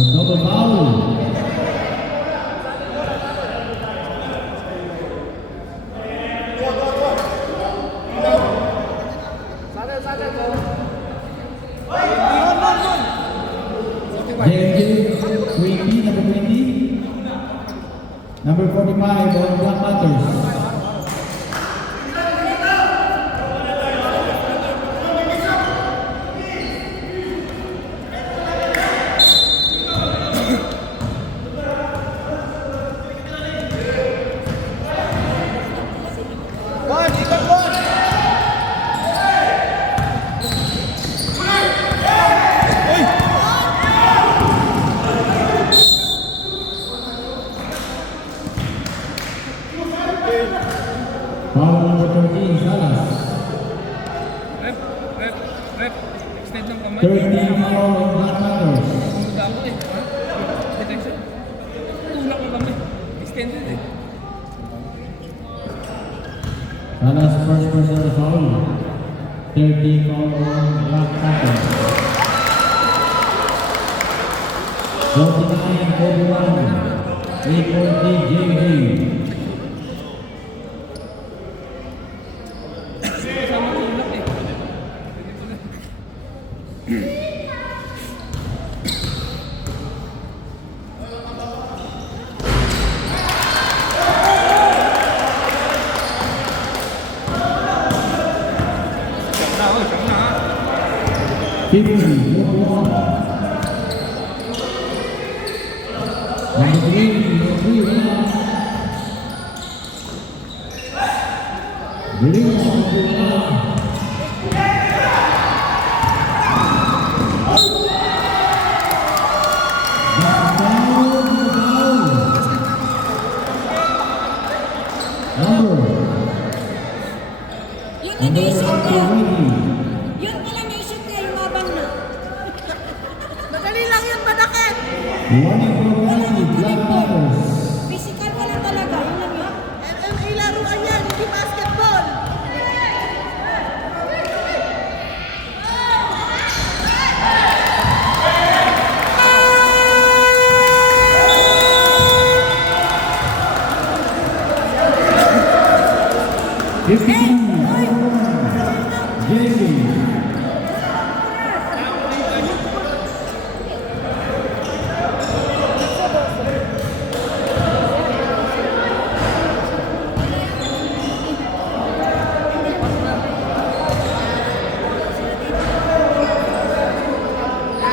Double foul. JJ, 20, number 20. Number 45, on Black Panthers. Ikot board! Foul number 13, Salas. Rep. Extend ng kamay. 13 foul on Black Panthers. Tumuda ako eh. Detention. Tulak ng kamay. Extended eh. Salas first personal foul. 13 foul on Black Panthers. 49-41. 8-point lead, JJ. Kasama tulak eh. Siyam na. 50, number 3, Release. Yun na naisip niya. Yun pala naisip niya, yung abang na. Madali lang yun, Badakit. Physical ka lang talaga, yun lang yun. MMA laruan yan, hindi basketball.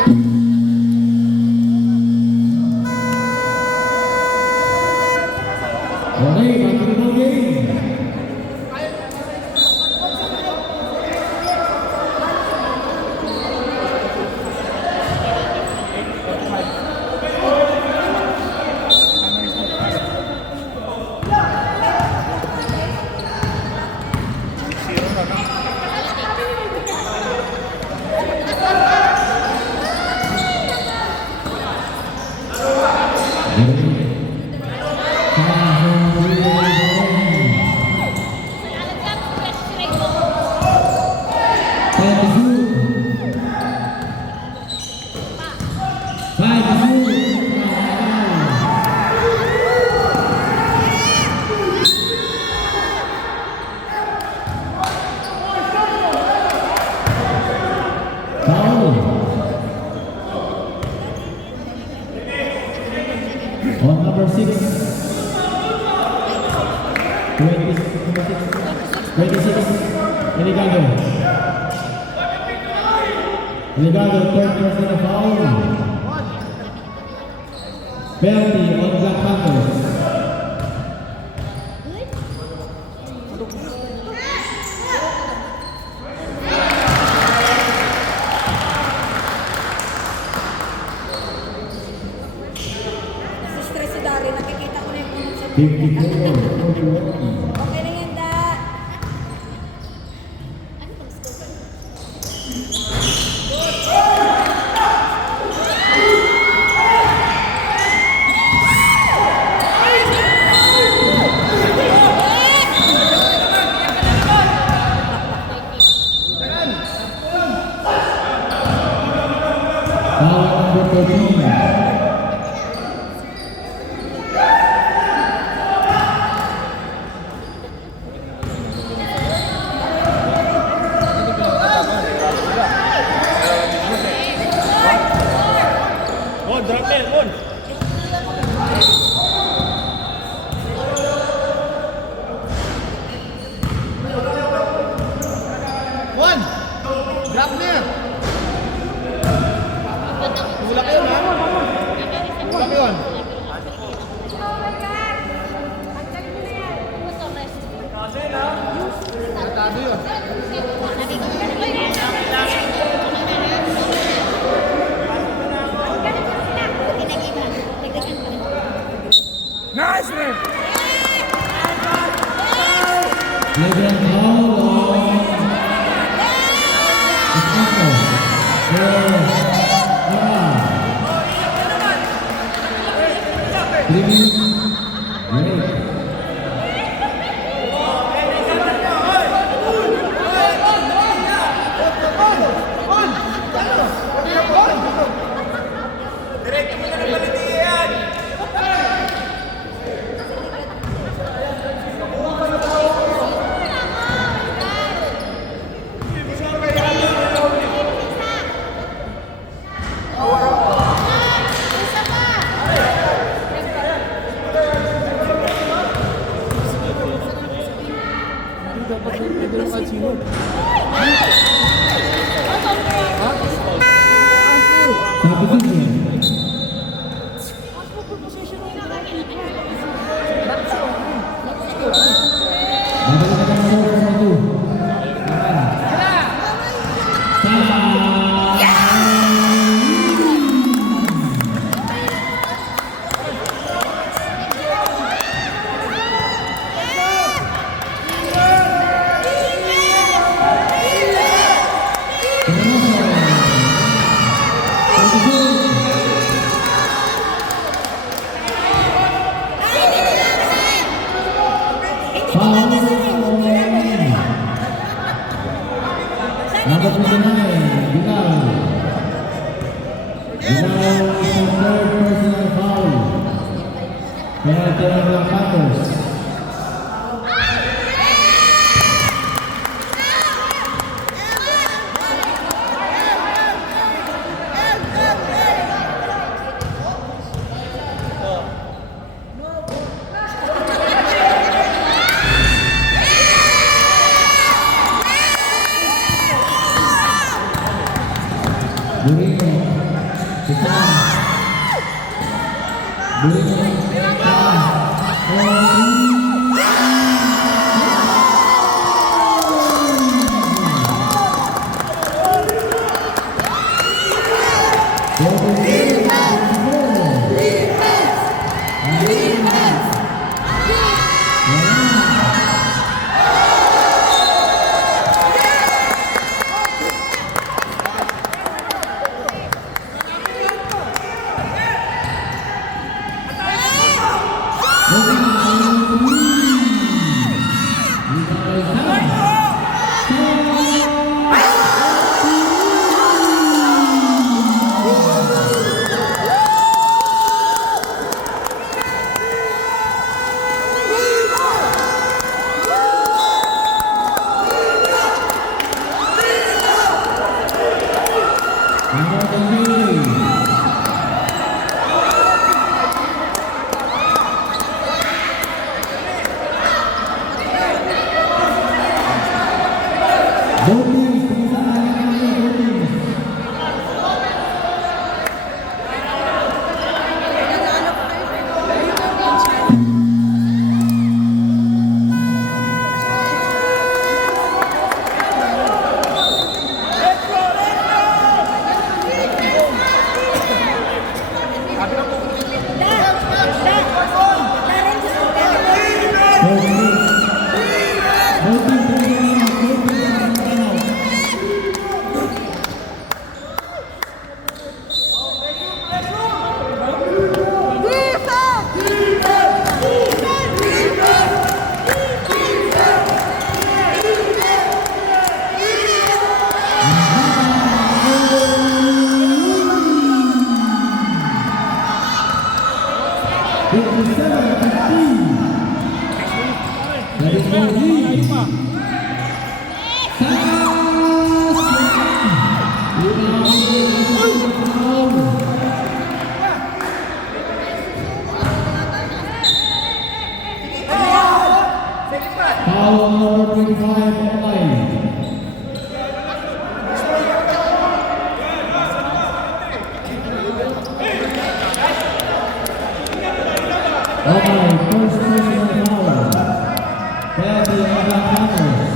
Okay, basketball game. On number 6, 26, Eligado. Eligado, third personal foul. Penalty on Black Panthers. Nasistress si Dari. Nakikita ko na yung punot sa 54, 41. Okay na yan, Da. Foul number 13. Mon, drop na yan, Mon. One! Drop na yan! Tulak yun, ha? Tulak yun. Tratado yun. Nice man! Flagrant foul on Espanto. Three minutes. Break. Substitution. Babalik na ng 29, Bilal. Bilal is the third personal foul. Penalty on Black Panthers. Burino. Foul number 25 online. Okay, first personal foul. Penalty on the Hammers.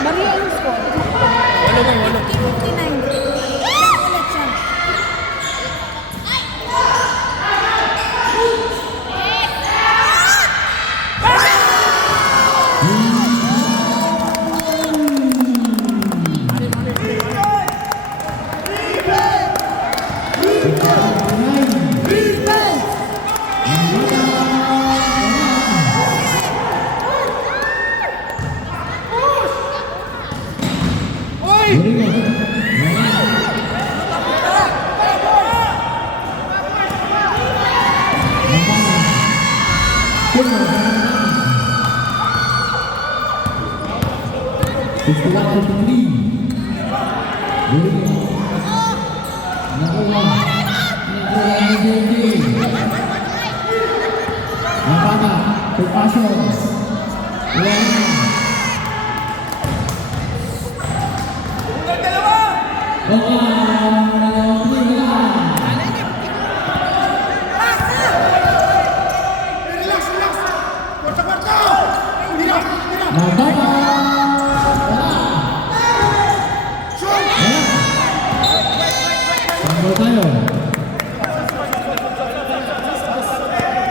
Maria, yung score. 59. Ulit siya.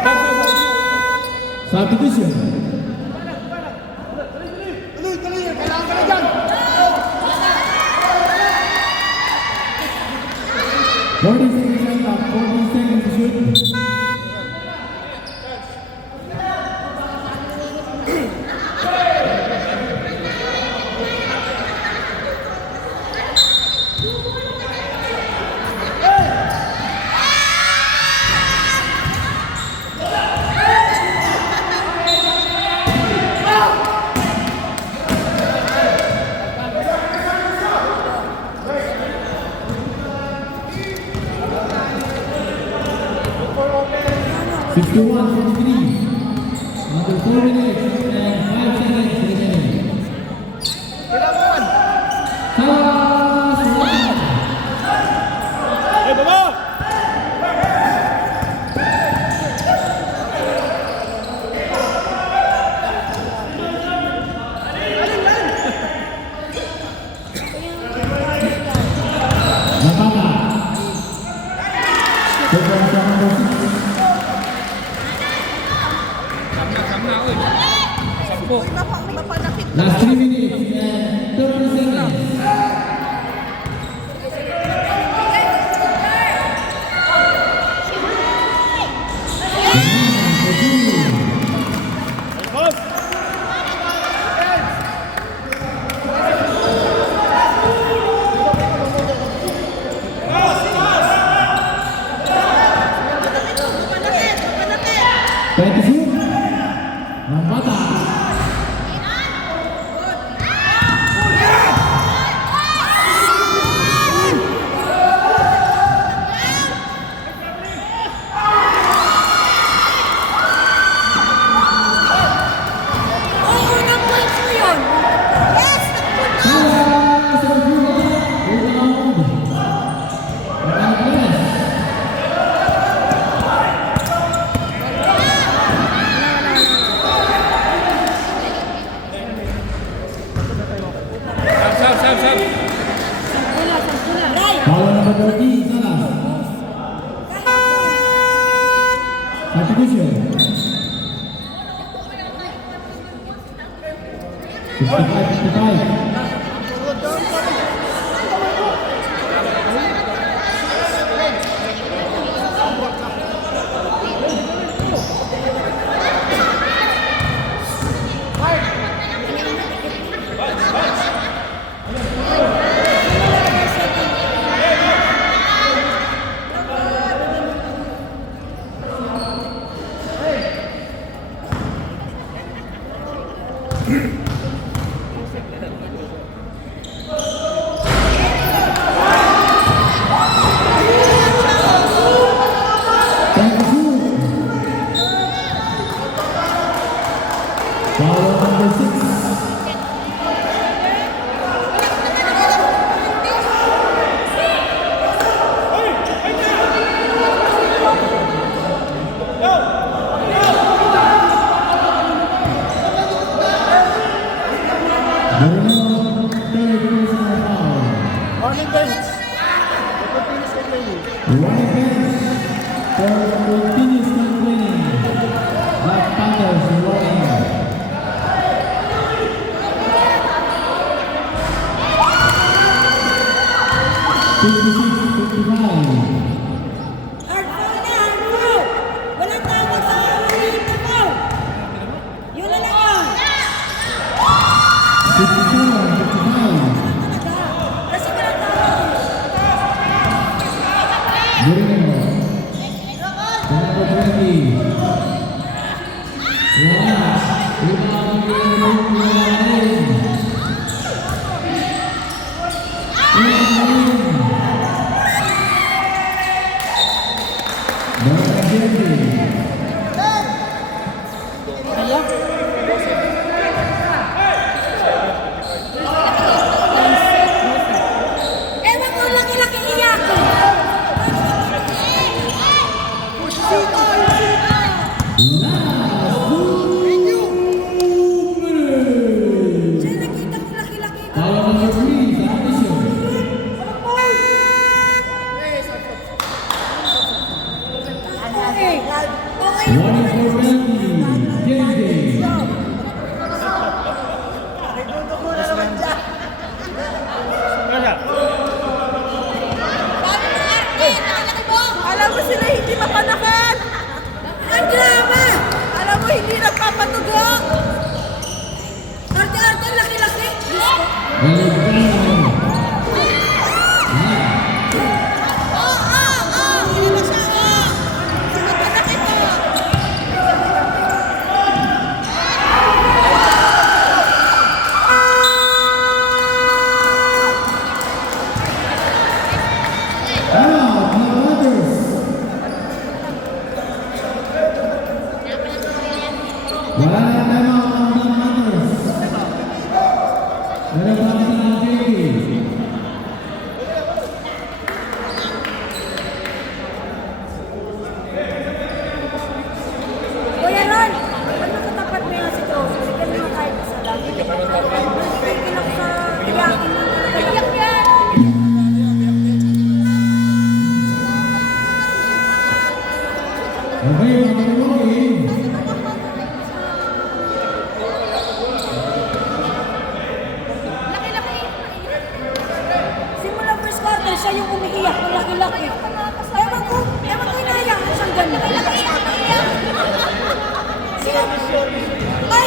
Tayo. Subdivision. Tuloy, kailangan ka na dyan. 40 seconds left. 40 seconds to shoot. Under 4 minutes and 5 seconds remaining. Salah Sulaiman. Eh, baba! Napaka. Pagkakas sa number 6. Sama ako eh. Sampo. Last 3 minutes and 30 seconds. Boss! Pwede shoot. Ng bata. Oo, unang points mo yun. Yes! Salah sa Rebound. Rebound. Sab. Foul number 13, Salah. Substitution. 55. Foul number 6. Bruno, third personal foul. Warning bench. Finish complaining. Warning bench for continuous complaining. Black Panthers warning. Hard foul na, hard foul. Walang tawag sa ulit na foul. Yun na lang yun. 54, 55. Talaga. Kasi walang tawag. Bruno, number 20. Rebound, Ewan ko, laki-laki iyak ko. Sita, sita. Siya nakita ko laki-laki. Foul number 3, substitution. Walang foul. Valentino. Out, no others. Wala na timeout ang mga others. Pero basta ang JP. Kuya Ron, ba't nakatapat mo yung si Troso? Bigyan mo nga kahit isa lang. Kinak sa iyakin mo. Iyak yan! Okay, mga kawin. Simula first quarter, siya yung umiiyak ng laki-laki. Ewan ko inayaan siyang gano'n.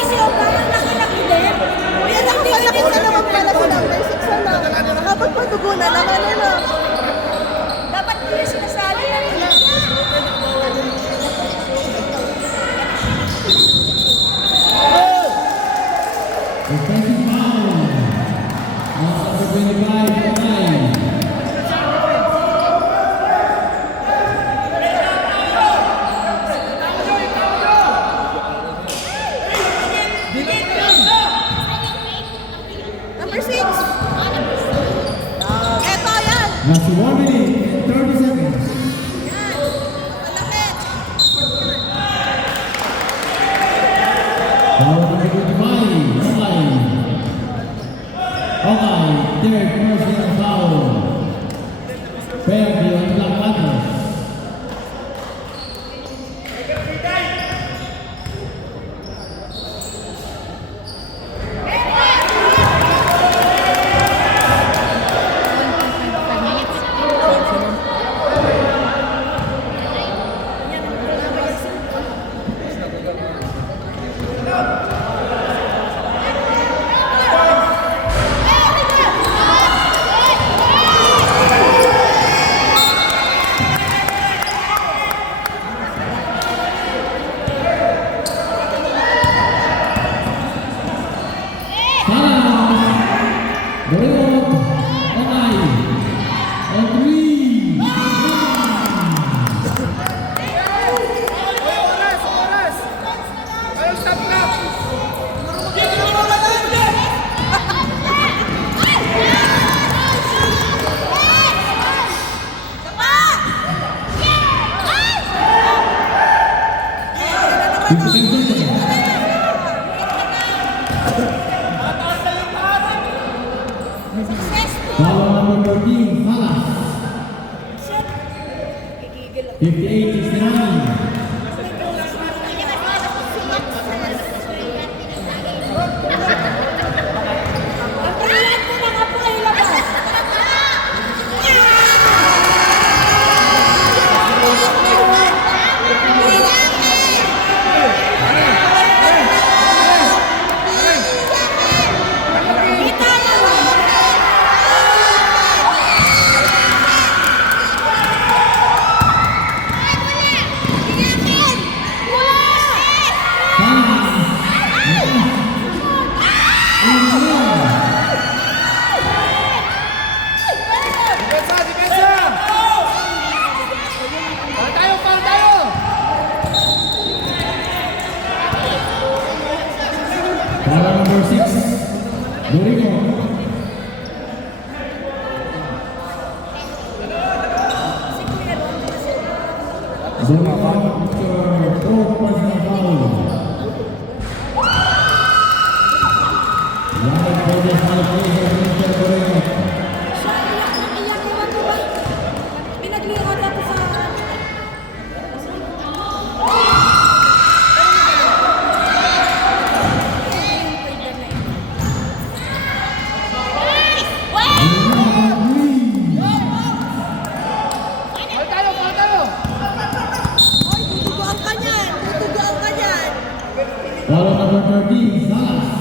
Si Obangan laki-laki din. Yan ang palapit na naman pala sa number 6 na. Dapat patugunan naman yun. Dapat hindi yung sinasali yan. Defensive foul. Number 25, Kamay. Number 6. Eto yan. That's 1 minute and 30 seconds. Malapit. Foul number 25, Kamay. Okay, third personal foul. Fairview and Black Panthers. Borrego, okay. On 3. Oras! Ayaw stop na! Foul number 13, Halas. 58-69. Ang brilliant mo na nga po ay labas. Kita mo lang. Depensa! Foul tayo! Foul number 6, Borrego. Borrego after 4 personal foul. Right for the foul player, Mr. Borrego. Siya iyak ng iyak. Ewan ko ba? Pinaglihan ako sa... Foul tayo! Tutuguan ka niyan. Tutuguan ka niyan. Foul number 13, Salas.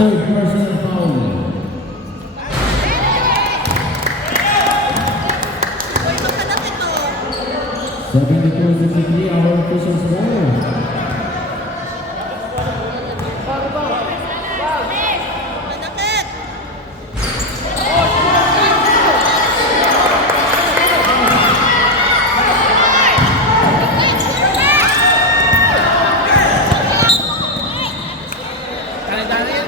third personal foul. 72-63, our official score. Manakit!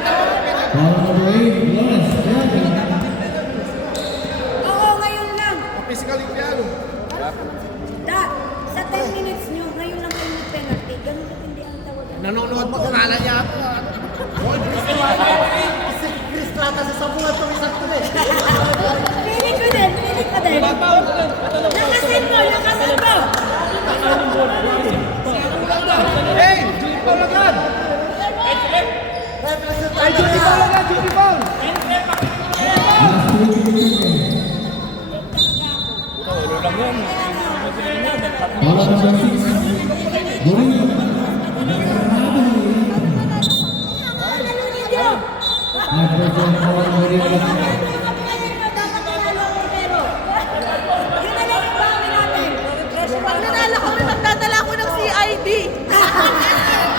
Foul number 8, Lawrence Delvin. Oo, ngayon lang. Physical yung piano. Sa 10 minutes nyo, ngayon lang kayo mag-penalty. Ganun ka hindi ang tawag. Nanonood mo, kala niya ako. Si Chris Lata sa sabungan tumisak ko din. Piling ko din, piling ko din. Lakasin mo, lakasin mo. Hey! Judy Paul agad! Ay, Judy Paul agad! Judy Paul! Last 20 seconds. Ulo lang yan. Foul number 6, Murillo. High personal foul, Murillo. Pag nanalo kami, magdadala ko ng CID.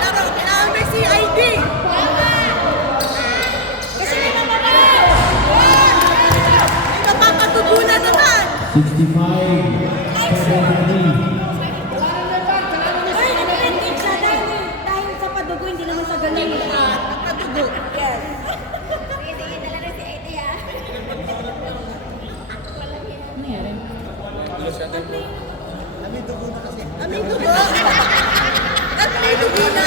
Laro, kailangan may CID. Kasi may mapapala. May mapapatugunan naman. 65-73. Ay, nag-ending siya dahil sa padugo, hindi naman sa ganun. Patugo. Yes. Ano nangyari? Aming dugo. At may dugo na.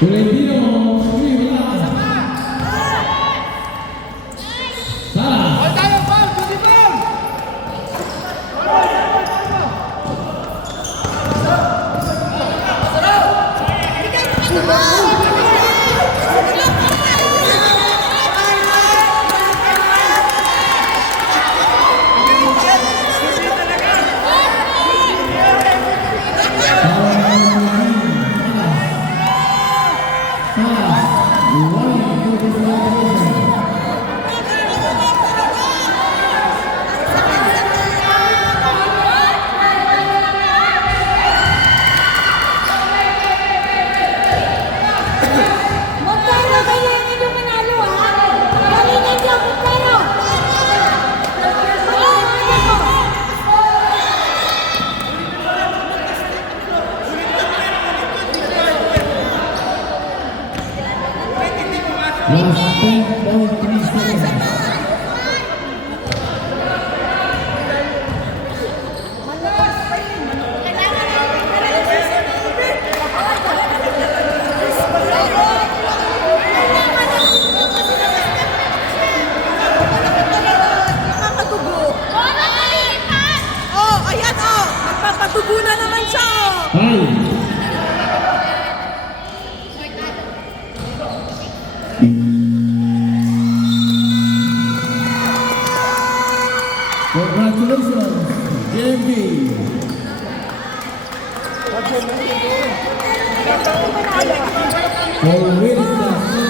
Tolentino, wala. Salah. Tayo, Paul! Judy Paul! Magkano kailangan nyo manalo, ha? Galingan nyo, magkano? Oo, ano ko? Last 10.3 seconds. Nakakatugo. Oh, ayan oh. Magpapatugo na naman siya oh. Five. Congratulations, JMB. For winning the